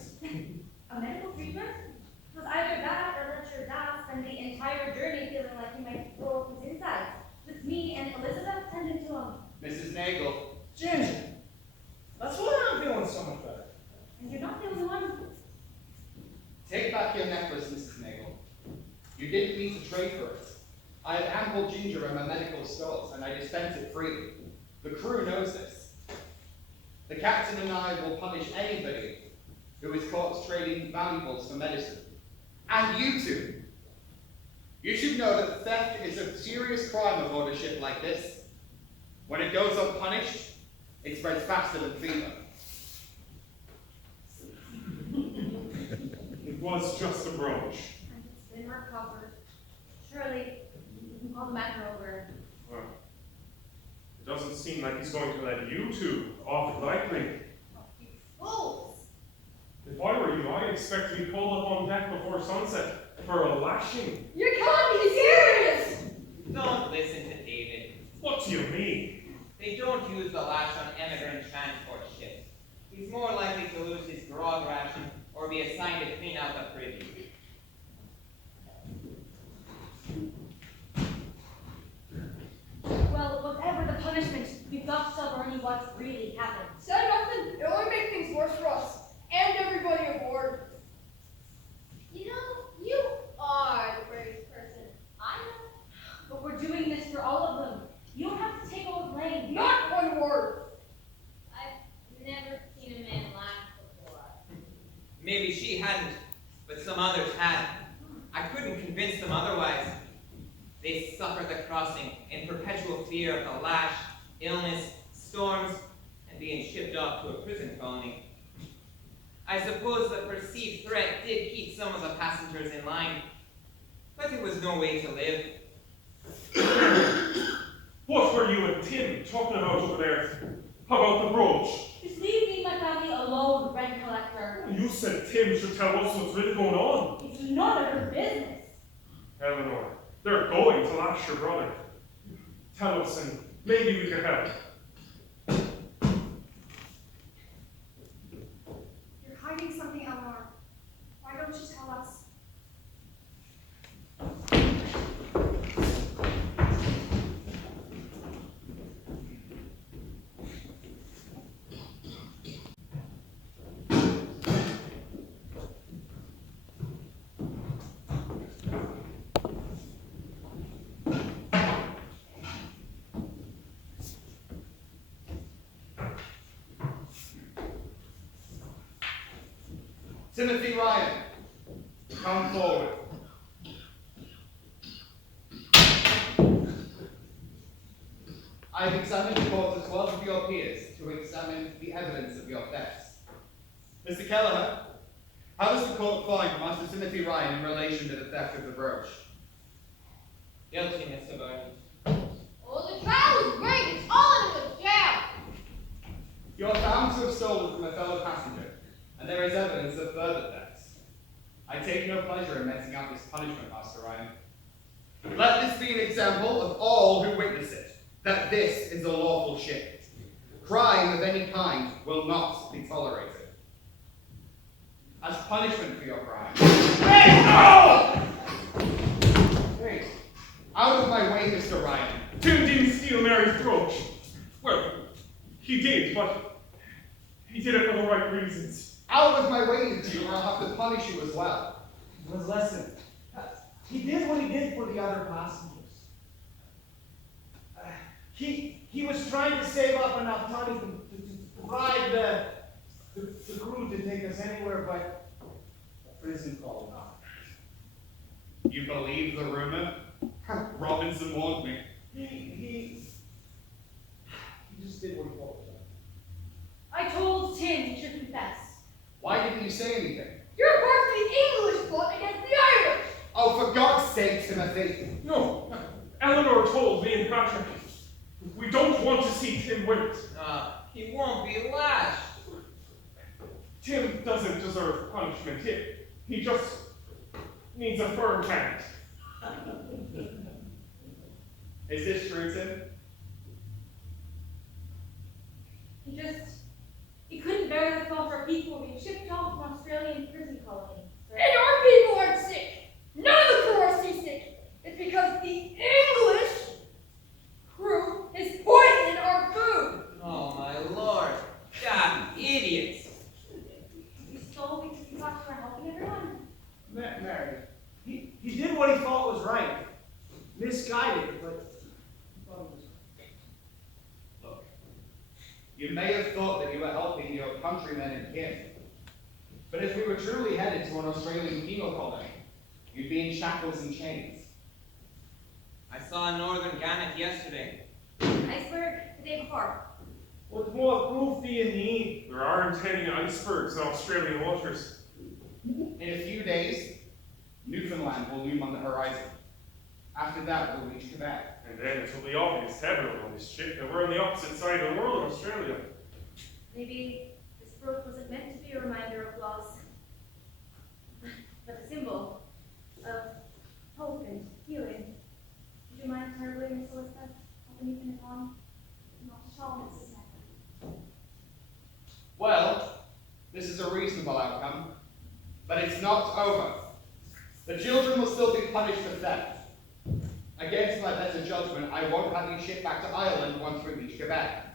A medical treatment? It was either that or let your dad spend the entire journey feeling like he might blow up his insides, with me and Elizabeth tending to him. Mrs. Nagel, Ginger. That's why I'm feeling so much better. And you're not the only one. your necklace, Mrs. Nagel. You didn't need to trade for it. I have ample ginger in my medical stores, and I dispense it freely. The crew knows this. The captain and I will punish anybody who is caught trading valuables for medicine. And you two. You should know that theft is a serious crime aboard a ship like this. When it goes unpunished, it spreads faster than fever. It was just a brooch. And it's been recovered. Surely, we can call the matter over. Well, it doesn't seem like he's going to let you two off lightly. Oh, you fools! If I were you, I'd expect to be pulled up on deck before sunset for a lashing. You can't be serious! Don't listen to David. What do you mean? They don't use the lash on emigrant transport ships. He's more likely to lose his grog ration or be assigned to clean out the privy. Well, whatever the punishment, we've got to tell Bernie what's really happened. Said nothing, it only make things worse for us. And everybody aboard. You know, you are the bravest person I know. But we're doing this for all of them. You don't have to take all the blame. Not one word. I've never seen a man laugh before. Maybe she hadn't, but some others had. I couldn't convince them otherwise. They suffered the crossing in perpetual fear of the lash, illness, storms, and being shipped off to a prison colony. I suppose the perceived threat did keep some of the passengers in line, but it was no way to live. What were you and Tim talking about over there? How about the brooch? Just leave me and my family alone, rent collector. You said Tim should tell us what's really going on. It's none of your business. Eleanor, they're going to lash your brother. Tell us and maybe we can help. You're hiding something, Eleanor. Why don't you tell us? Timothy Ryan, come forward. I've examined the reports as well as your peers to examine the evidence of your thefts. Mr. Kelleher, how does the court find Master Timothy Ryan in relation to the theft of the brooch? Guilty, Mr. Burton. Oh, the trial is great. It's all in the jail. You are found to have stolen from a fellow passenger, and there is evidence of further thefts. I take no pleasure in meting out this punishment, Master Ryan. Let this be an example of all who witness it, that this is a lawful ship. Crime of any kind will not be tolerated. As punishment for your crime. Hey, no! Hey, out of my way, Mr. Ryan. Tim didn't steal Mary's brooch. Well, he did, but he did it for the right reasons. Out of my way, you, or I'll have to punish you as well. Listen, he did what he did for the other passengers. He was trying to save up enough money to bribe the crew to take us anywhere but a prison called off. You believe the rumor? Robinson warned me. He just did what he told us. I told Tim he should confess. Why didn't you say anything? You're part of the English plot against the Irish! Oh, for God's sake, Timothy. No, Eleanor told me and Patrick, we don't want to see Tim whipped. He won't be lashed. Tim doesn't deserve punishment. He just needs a firm hand. Is this true, Tim? He couldn't bear the thought our people were being shipped off to an Australian prison colony. And our people aren't sick! None of the crew are seasick! It's because the English crew is poisoning our food! Oh my lord. God, idiots. We stole because we thought we were helping everyone. misguided, but I thought it was right. Look, you may have thought that you were helping your countrymen and kin, but if we were truly headed to an Australian penal colony, you'd be in shackles and chains. I saw a northern gannet yesterday. Iceberg the day before. What more proof do you need? There aren't any icebergs in Australian waters. In a few days, Newfoundland will loom on the horizon. After that, we'll reach Quebec. And then it will be obvious to everyone on this ship that we're on the opposite side of the world in Australia. Maybe this brook wasn't meant to be a reminder of loss, but a symbol of hope and healing. Would you mind terribly, Miss Elizabeth, helping me finish on? Not at all, Mrs. Necker. Well, this is a reasonable outcome, but it's not over. The children will still be punished for theft. Against my better judgment, I won't have you shipped back to Ireland once we reach Quebec,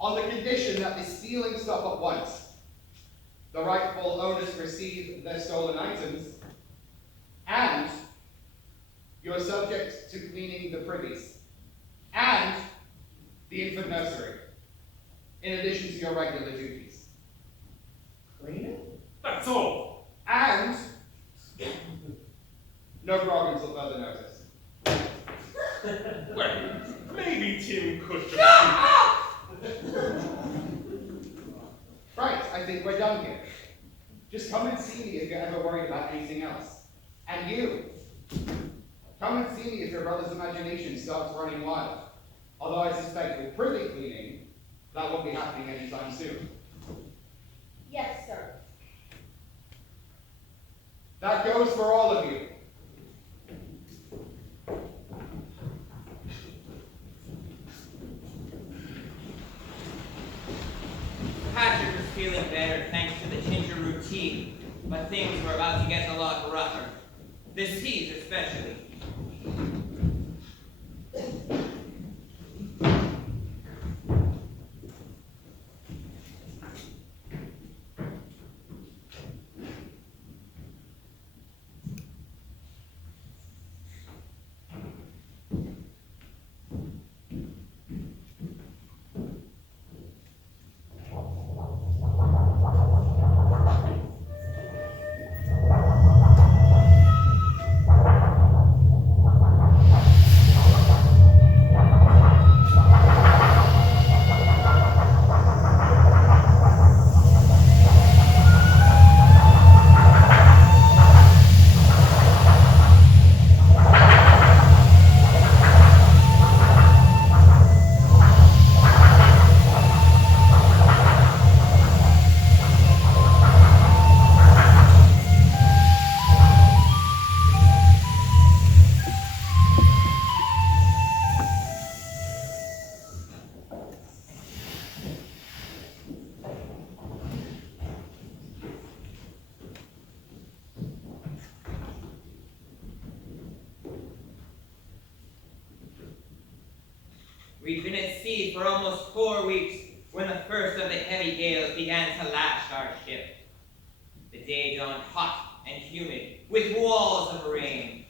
on the condition that the stealing stop at once. The rightful owners receive their stolen items, and you're subject to cleaning the privies, and the infant nursery, in addition to your regular duties. Cleaning? That's all. And no grog until further notice. Well, maybe Tim could just... Right, I think we're done here. Just come and see me if you're ever worried about anything else. And you, come and see me if your brother's imagination starts running wild. Although I suspect with privy cleaning, that won't be happening anytime soon. Yes, sir. That goes for all of you. Patrick was feeling better thanks to the ginger routine, but things were about to get a lot rougher. The seas especially. We'd been at sea for almost 4 weeks when the first of the heavy gales began to lash our ship. The day dawned hot and humid, with walls of rain.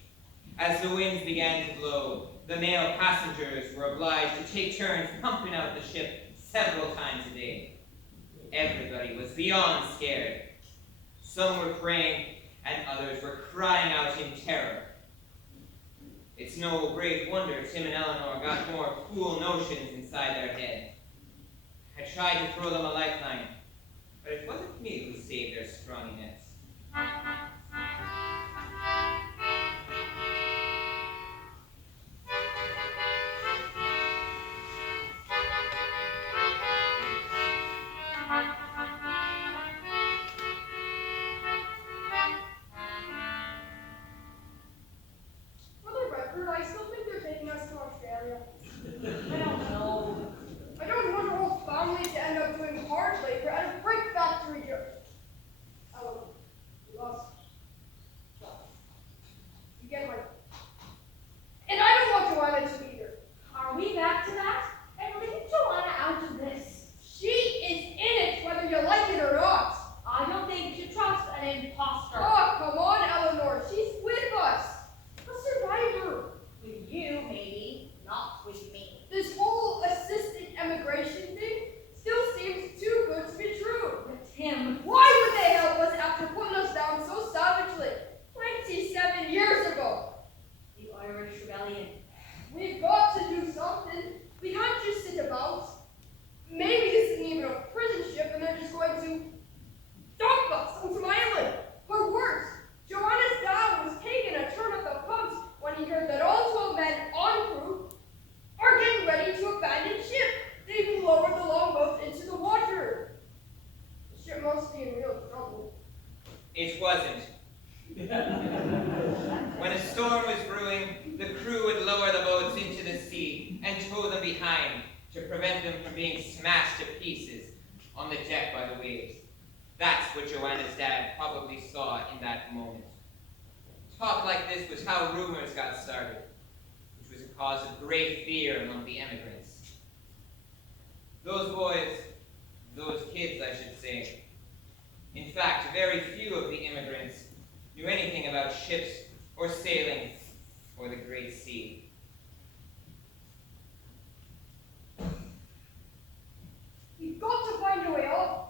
As the winds began to blow, the male passengers were obliged to take turns pumping out the ship several times a day. Everybody was beyond scared. Some were praying, and others were crying out in terror. It's no great wonder Tim and Eleanor got more fool notions inside their head. I tried to throw them a lifeline, but it wasn't me who saved their scrawny nets. For the record, I still think they're taking us to Australia. I don't know. I don't want our whole family to end up doing hard labor at a brick factory here. Oh, we lost When a storm was brewing, the crew would lower the boats into the sea and tow them behind to prevent them from being smashed to pieces on the deck by the waves. That's what Joanna's dad probably saw in that moment. Talk like this was how rumours got started, which was a cause of great fear among the emigrants. Those boys, those kids, I should say. In fact, very few of the immigrants knew anything about ships or sailing or the great sea. We've got to find a way off.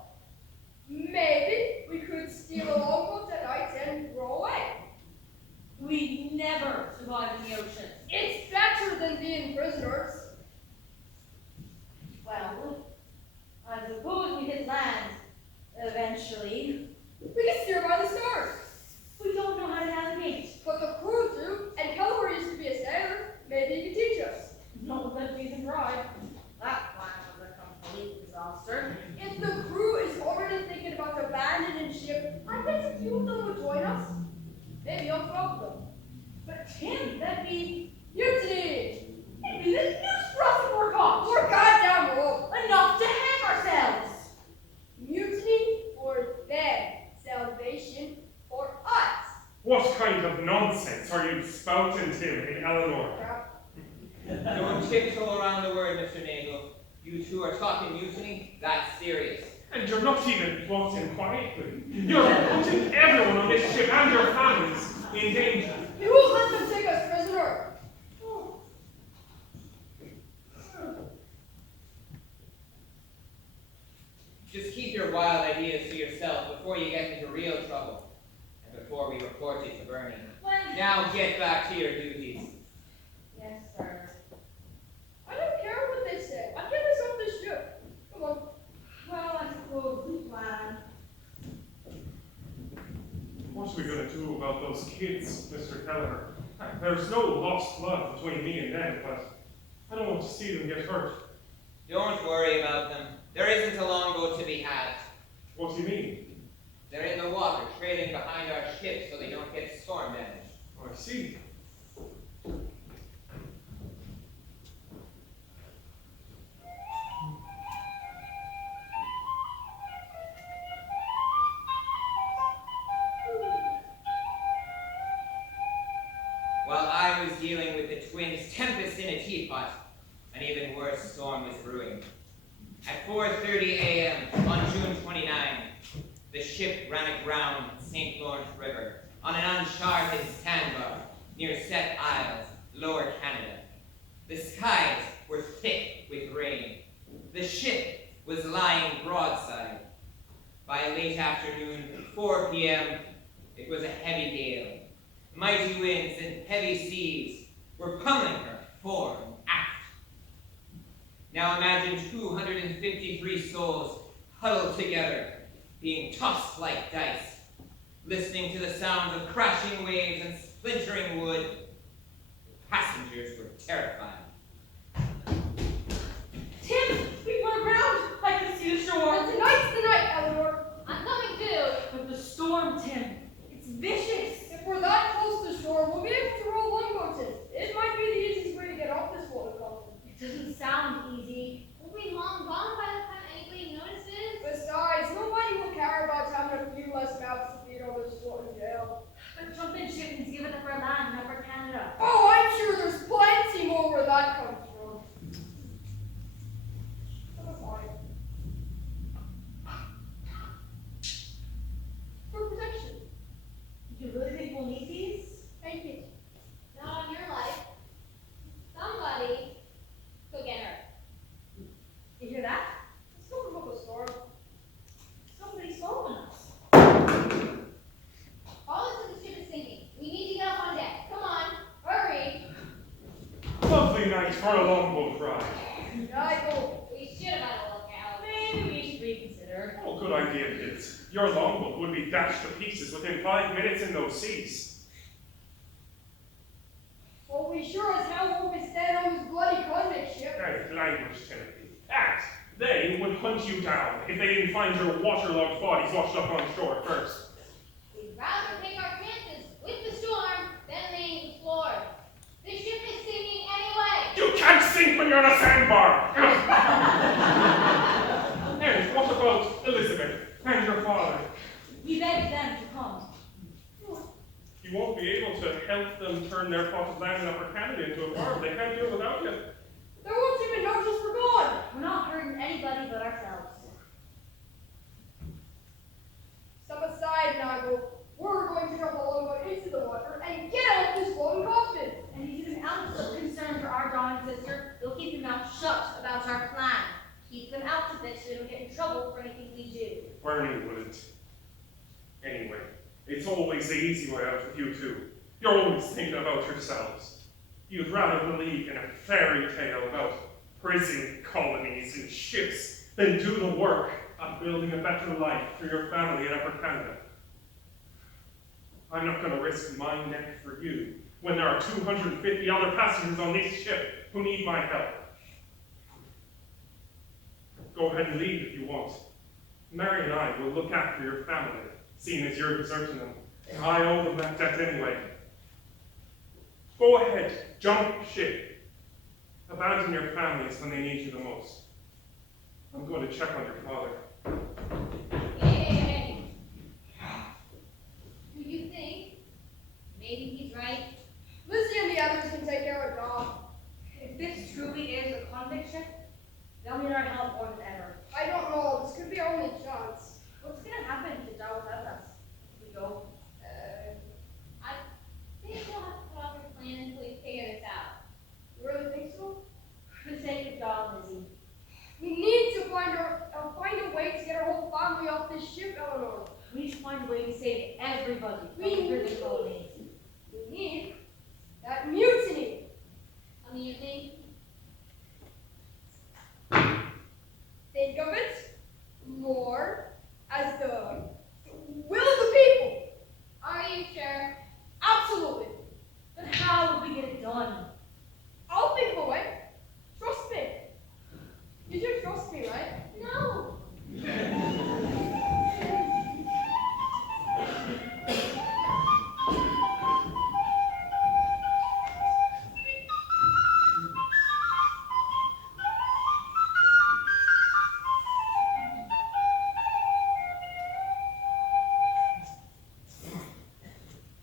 Maybe we could steal a longboat tonight and row away. We'd never survive in the ocean. It's better than being prisoners. Well, I suppose we hit land eventually. We can steer by the stars. We don't know how to navigate. But the crew do, and Helmer used to be a sailor. Maybe he can teach us. No, that we can try. That plan was a complete disaster. If the crew is already thinking about abandoning ship, I bet a few of them would join us. Maybe I'll flog them. But Tim, that'd be Mutiny! it'd be the news for us if we're caught. We're goddamn wrong. Enough to hang ourselves. Mutiny for them. Salvation for us. What kind of nonsense are you spouting, Tim, in Eleanor? Don't tiptoe around the word, Mr. Nagel. You two are talking mutiny? That's serious. And you're not even walked in quietly. You're putting everyone on this ship and your families in danger. You won't let them take us prisoner. Just keep your wild ideas to yourself before you get into real trouble, and before we report it to Bernie. Now get back to your duties. Yes, sir. I don't care what they say. I'm getting us off this ship. Come on. Well, I suppose we plan. What are we going to do about those kids, Mr. Kelleher? There's no lost blood between me and them, but I don't want to see them get hurt. Don't worry about them. There isn't a longboat to be had. What do you mean? They're in the water, trailing behind our ship so they don't get storm damage. Oh, I see. While I was dealing with the twins' tempest in a teapot, an even worse storm was brewing. At 4:30 a.m. on June 29, the ship ran aground in St. Lawrence River on an uncharted sandbar near Set Isles, Lower Canada. The skies were thick with rain. The ship was lying broadside. By late afternoon, 4 p.m., it was a heavy gale. Mighty winds and heavy seas were pummeling her fore and aft. Now imagine 253 souls huddled together, being tossed like dice, listening to the sounds of crashing waves and splintering wood. The passengers were terrified. Tim, we went aground. I can see the shore. And tonight's the night, Eleanor. I'm coming too. But the storm, Tim, it's vicious. If we're that close to shore, we'll be able to roll longboats in. It might be the easiest way to get off this water column. It doesn't sound easy. We'll be long gone by the time anybody notices. Besides, nobody will care about having a few less mouths to feed on this floating jail. But jumping ship means giving up our land, not for Canada. Oh, I'm sure there's plenty more where that comes from. For protection. Do you really think we'll need these? Thank you. Not on your life. Somebody could get hurt. You hear that? Let's go from a storm. Somebody's following us. All this is the ship is sinking. We need to get up on deck. Come on, hurry. Lovely night for a longboat ride. Nigel. We should have had a lookout. Maybe we should reconsider. Oh, good idea, kids. Your longboat would be dashed to pieces within 5 minutes in those seas. Well, we sure as hell won't be staying on this bloody convict ship. Hey, language, Timothy. And they would hunt you down if they didn't find your waterlogged bodies washed up on shore first. We'd rather take our chances You won't be able to help them turn their plot of land in Upper Canada into a farm. They can't do it without you. They won't even notice we're gone. We're not hurting anybody but ourselves. Step aside, Nago. We're going to jump a longboat into the water and get off this floating coffin. And if you have ounce of concern for our darling sister, you'll keep your mouth shut about our plan. Keep them out of it so we don't get in trouble for anything we do. Bernie wouldn't. Anyway, it's always the easy way out with you two. You're always thinking about yourselves. You'd rather believe in a fairy tale about prison colonies and ships than do the work of building a better life for your family in Upper Canada. I'm not going to risk my neck for you when there are 250 other passengers on this ship who need my help. Go ahead and leave if you want. Mary and I will look after your family, seeing as you're deserting them. I owe them that debt anyway. Go ahead, jump ship. Abandon your families when they need you the most. I'm going to check on your father. Hey. Do you think maybe he's right? Lizzie and the others can take care of Dom. If this truly is a convict ship, they'll need our help more than ever. I don't know. This could be our only chance. What's gonna happen to Dom without us? If we go? I think we'll have to put off our plan until we figure this out. You really think so? For the sake of Dom, Lizzie. We need to find a way to get our whole family off this ship, Eleanor. We need to find a way to save everybody from We the prison need- colonies. We need that mutiny. A mutiny? Think of it more as the will of the people. Are you sure? Absolutely. But how would we get it done? I'll think of a way. Trust me. You do trust me, right? No.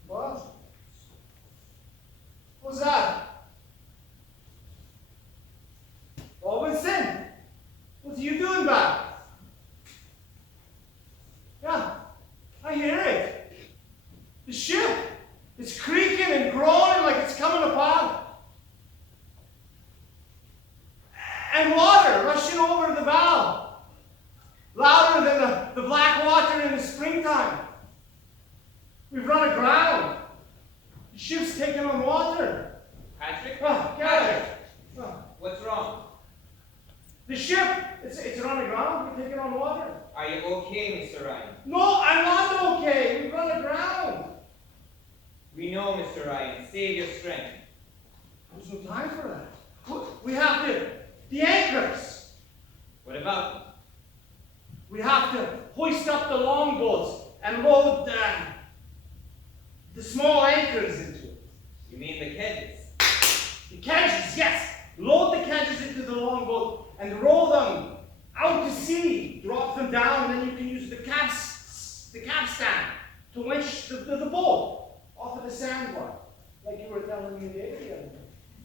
What? What's that? Oh, Vincent! What are you doing back? Yeah, I hear it. The ship is creaking and groaning like it's coming apart. And water rushing over the bow. Louder than the black water in the springtime. We've run aground. The ship's taking on water. Patrick? Oh, Gerry. Oh, What's wrong? the ship, it's run aground. We're taking on water. Are you okay, Mr. Ryan? No, I'm not okay. We've run aground. We know, Mr. Ryan. Save your strength. There's no time for that. We have the anchors. What about them? We have to hoist up the longboats and load the small anchors into it. You mean the kedges? The kedges, yes. Load the kedges into the longboat and row them out to sea. Drop them down, and then you can use the capstan to winch the boat off of the sandbar, like you were telling me the other day.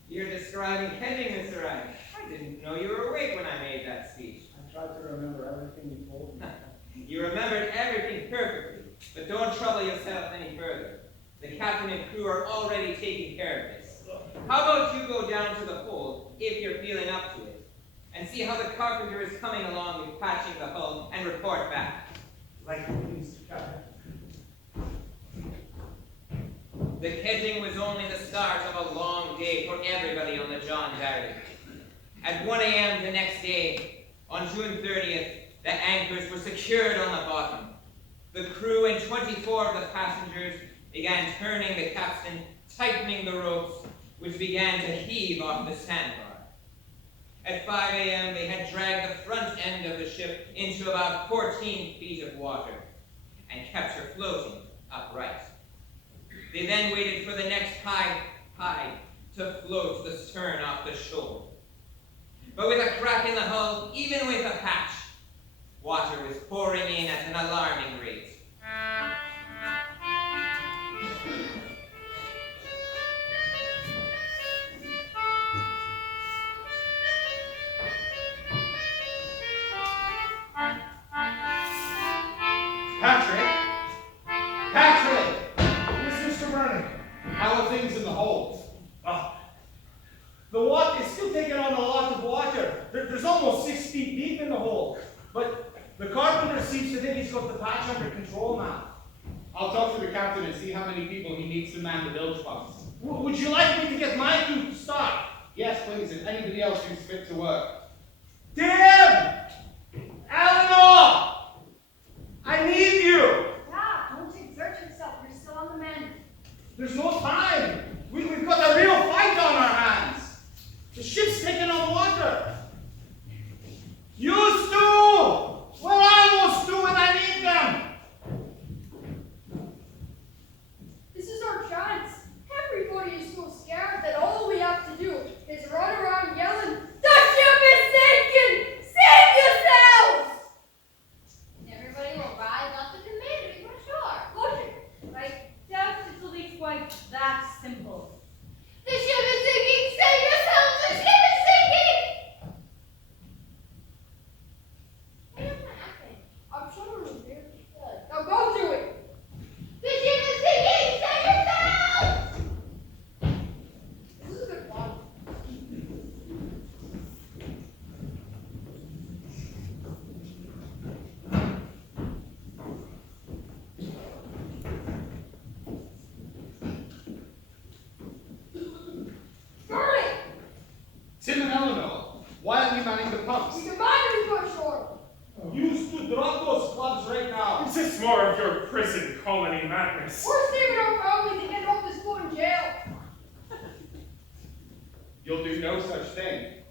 You're describing kedging, Mr. Ryan. I didn't know you were awake when I made that speech. I tried to remember everything you told me. You remembered everything perfectly, but don't trouble yourself any further. The captain and crew are already taking care of this. How about you go down to the hold, if you're feeling up to it, and see how the carpenter is coming along with patching the hull, and report back. Like Mr. Captain. The kedging was only the start of a long day for everybody on the John Gerry. At 1 a.m. the next day, on June 30th, the anchors were secured on the bottom. The crew and 24 of the passengers began turning the capstan, tightening the ropes, which began to heave off the sandbar. At 5 a.m., they had dragged the front end of the ship into about 14 feet of water and kept her floating upright. They then waited for the next tide to float the stern off the shoal. But with a crack in the hull, even with a patch, water was pouring in at an alarming rate. things in the hold? The water is still taking on a lot of water. There's almost 6 feet deep in the hole. But the carpenter seems to think he's got the patch under control now. I'll talk to the captain and see how many people he needs to man the bilge pumps. Would you like me to get my crew to start? Yes, please, and anybody else who's fit to work. Tim! Eleanor! I need you! Yeah, don't exert yourself. You're still on the mend. There's no time. We've got a real fight on our hands. The ship's taking on water. You two! Where are those two when I need them? This is our chance. Everybody is so scared that all we have to do is run around yelling, "The ship is sinking! Save yourselves!" Everybody will rise up to command to ashore. Look, I doubt it will be quite that simple. The ship is sinking! Save yourselves! The ship is sinking! What is happening? I'm sure it was very good. Now go do it. The ship is sinking! Save yourselves! This is a good one. Hurry! Tim and Eleanor, why aren't you manning the pumps? We demand we go ashore. You two drop those clubs right now. Is this more of your prison colony madness? We're saving our families and getting off this boat in jail. You'll do no such thing.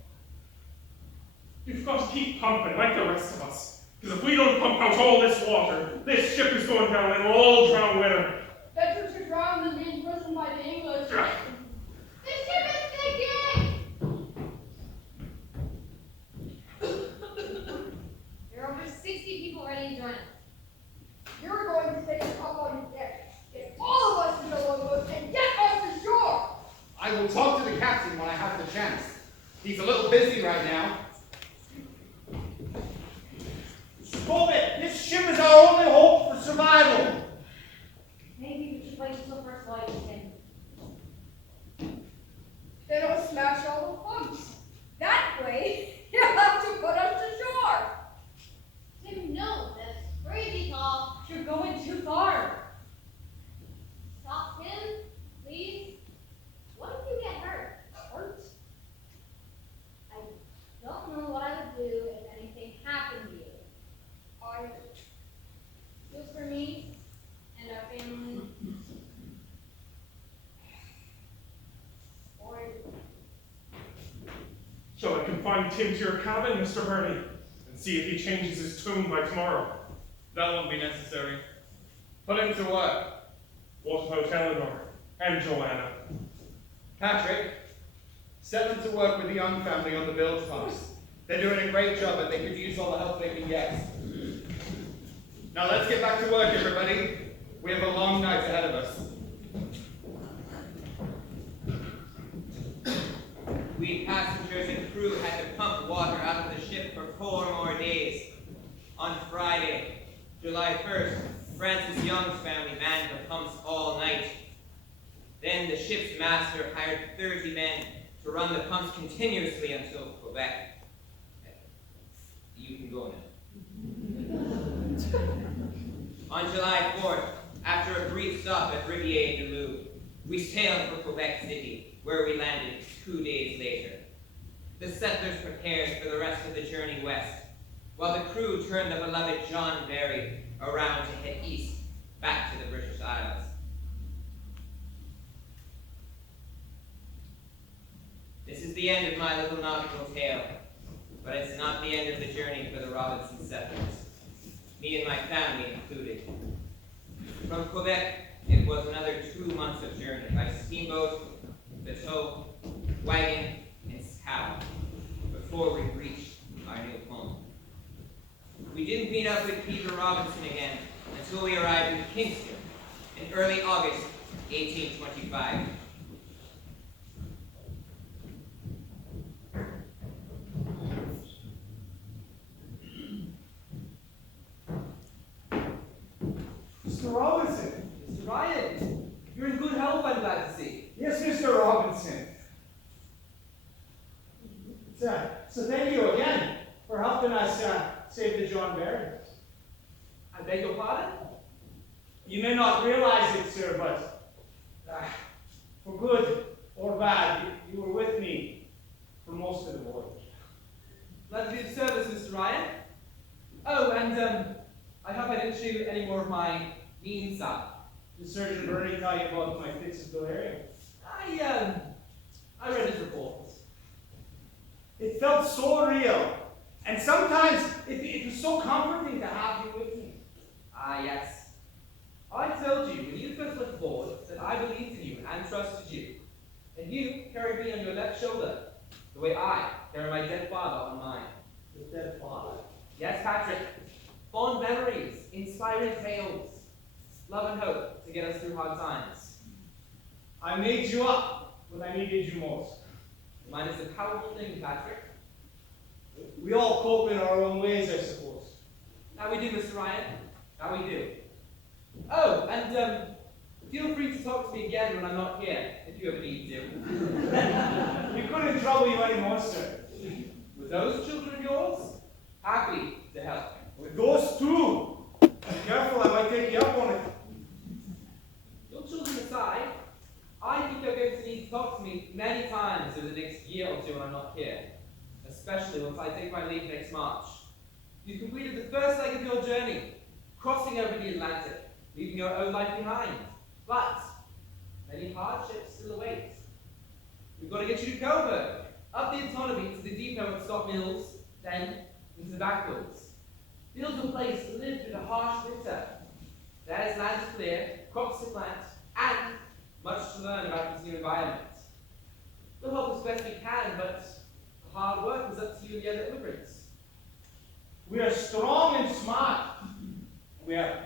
You've got to keep pumping like the rest of us. Because if we don't pump out all this water, this ship is going down and we'll all drown with her. Better to drown than be imprisoned by the English. The ship is sinking! There are over 60 people ready to join us. You're going to take us up on deck. Get all of us in the longboat and get us to shore. I will talk to the captain when I have the chance. He's a little busy right now. Stop it! This ship is our only hope for survival. Maybe we should wait until first light again. Then it'll smash all the pumps. That way, you'll have to put us to shore. Tim, no, that's crazy talk. You're going too far. Stop him, please. What if you get hurt? Hurt? I don't know what I would do if anything happened to you. Just for me and our family. Or Shall I confine Tim to your cabin, Mr. Hurley, and see if he changes his tune by tomorrow? That won't be necessary. Put him to work. What about Eleanor and Joanna? Patrick, set them to work with the young family on the bilge pumps. They're doing a great job and they could use all the help they can get. Now let's get back to work, everybody. We have a long night ahead of us. We passengers and crew had to pump water out of the ship for 4 more days. On Friday, July 1st, Francis Young's family manned the pumps all night. Then the ship's master hired 30 men to run the pumps continuously until Quebec. You can go now. On July 4th, after a brief stop at Rivière-du-Loup, we sailed for Quebec City, where we landed 2 days later. The settlers prepared for the rest of the journey west, while the crew turned the beloved John Berry around to head east, back to the British Isles. This is the end of my little nautical tale, but it's not the end of the journey for the Robinson settlers, me and my family included. From Quebec, it was another 2 months of journey by steamboat, bateau, wagon, and scow before we reached our new home. We didn't meet up with Peter Robinson again until we arrived in Kingston in early August 1825. Mr. Robinson, Mr. Ryan, you're in good health, I'm glad to see. Yeah, So thank you again for helping us save the John Berry. I beg your pardon? You may not realize it, sir, but for good or bad, you were with me for most of the voyage. Glad to be of service, Mr. Ryan. Oh, and I hope I didn't show you any more of my mean side. Did Surgeon Bernie tell you about my fits of delirium? I read his report. It felt so real. And sometimes it was so comforting to have you with me. Ah, yes. I told you when you first went aboard that I believed in you and trusted you. And you carried me on your left shoulder, the way I carry my dead father on mine. Your dead father? Yes, Patrick. Fond memories, inspiring tales, love and hope to get us through hard times. I made you up when I needed you most. Mine is a powerful thing, Patrick. We all cope in our own ways, I suppose. That we do, Mr. Ryan. That we do. Oh, and feel free to talk to me again when I'm not here, if you ever need to. We couldn't trouble you anymore, sir. With those children of yours, happy to help. With those two, be careful, I might take you up on it. Your children aside, I think you're going to need to talk to me many times over the next year or two when I'm not here. Especially once I take my leave next March. You've completed the first leg of your journey, crossing over the Atlantic, leaving your own life behind. But many hardships still await. We've got to get you to Cobh Harbour, up the autonomy to the depot at Stock Mills, then into the backwoods. Build a place to live through the harsh winter. There's land to clear, crops to plant, and much to learn about this new environment. We'll help as best we can, but the hard work is up to you and the other immigrants. We are strong and smart. We are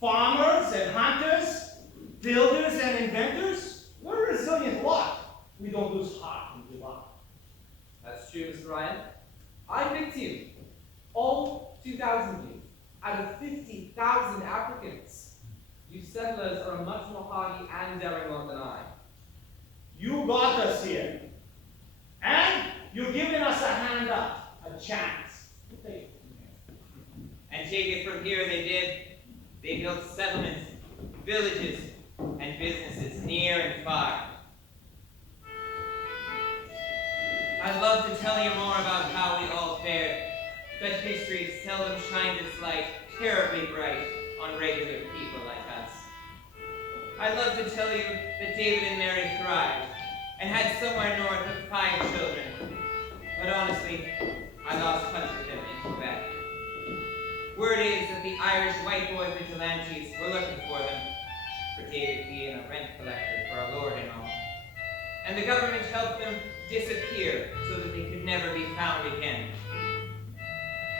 farmers and hunters, builders and inventors. We're a resilient lot. We don't lose heart and give up. That's true, Mr. Ryan. I picked you, all 2,000 of you, out of 50,000 applicants. You settlers are a much more hardy and daring lot than I. You got us here. And you're giving us a hand up, a chance. And take it from here they did. They built settlements, villages, and businesses near and far. I'd love to tell you more about how we all fared, but history seldom shines its light terribly bright on regular people like us. I'd love to tell you that David and Mary thrived and had somewhere north of 5 children. But honestly, I lost touch with them in Quebec. Word is that the Irish white boy vigilantes were looking for them, for David being a rent collector for a lord and all. And the government helped them disappear so that they could never be found again.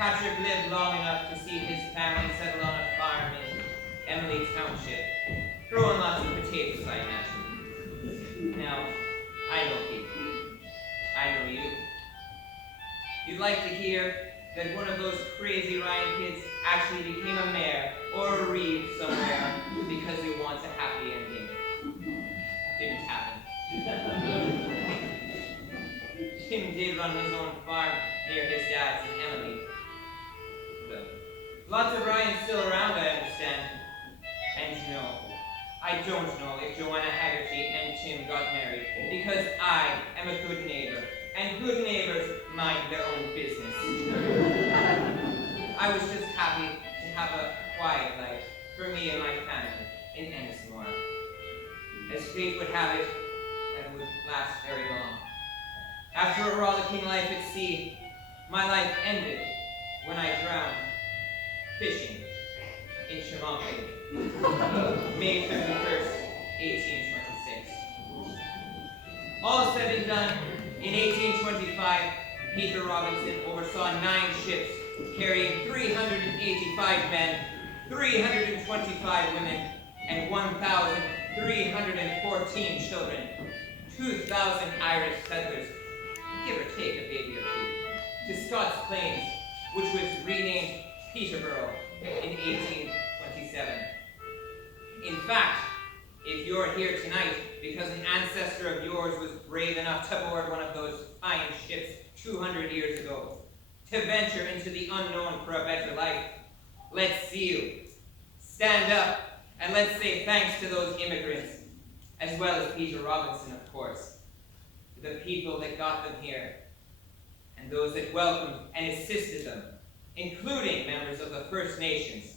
Patrick lived long enough to see his family settle on a farm in Emily Township, growing lots of potatoes, I imagine. Now, I know people. I know you. You'd like to hear that one of those crazy Ryan kids actually became a mayor or a reeve somewhere because he wants a happy ending. Didn't happen. Tim did run his own farm near his dad's in Emily. But lots of Ryans still around, I understand. And no, I don't know if Joanna Haggerty and Tim got married because I am a good neighbor, and good neighbors mind their own business. I was just happy to have a quiet life for me and my family in Ennismore. As fate would have it, that would last very long. After a rollicking life at sea, my life ended when I drowned fishing in Chemont, May 31st, 1826. All said and done, in 1825, Peter Robinson oversaw 9 ships carrying 385 men, 325 women, and 1,314 children, 2,000 Irish settlers, give or take a baby or two, to Scott's Plains, which was renamed Peterborough in 1827. In fact, if you're here tonight because an ancestor of yours was brave enough to board one of those fine ships 200 years ago, to venture into the unknown for a better life, let's see you. Stand up and let's say thanks to those immigrants, as well as Peter Robinson, of course, to the people that got them here, and those that welcomed and assisted them, including members of the First Nations.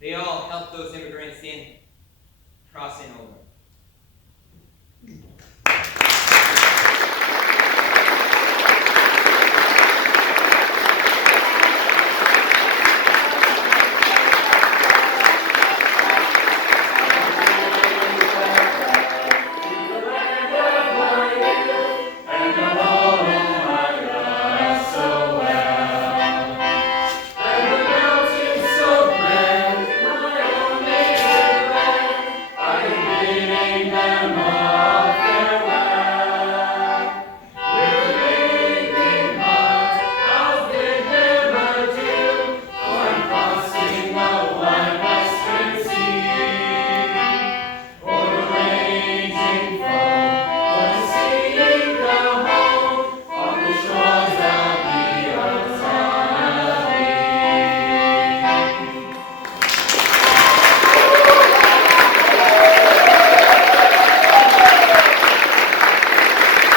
They all helped those immigrants in crossing over. Them all.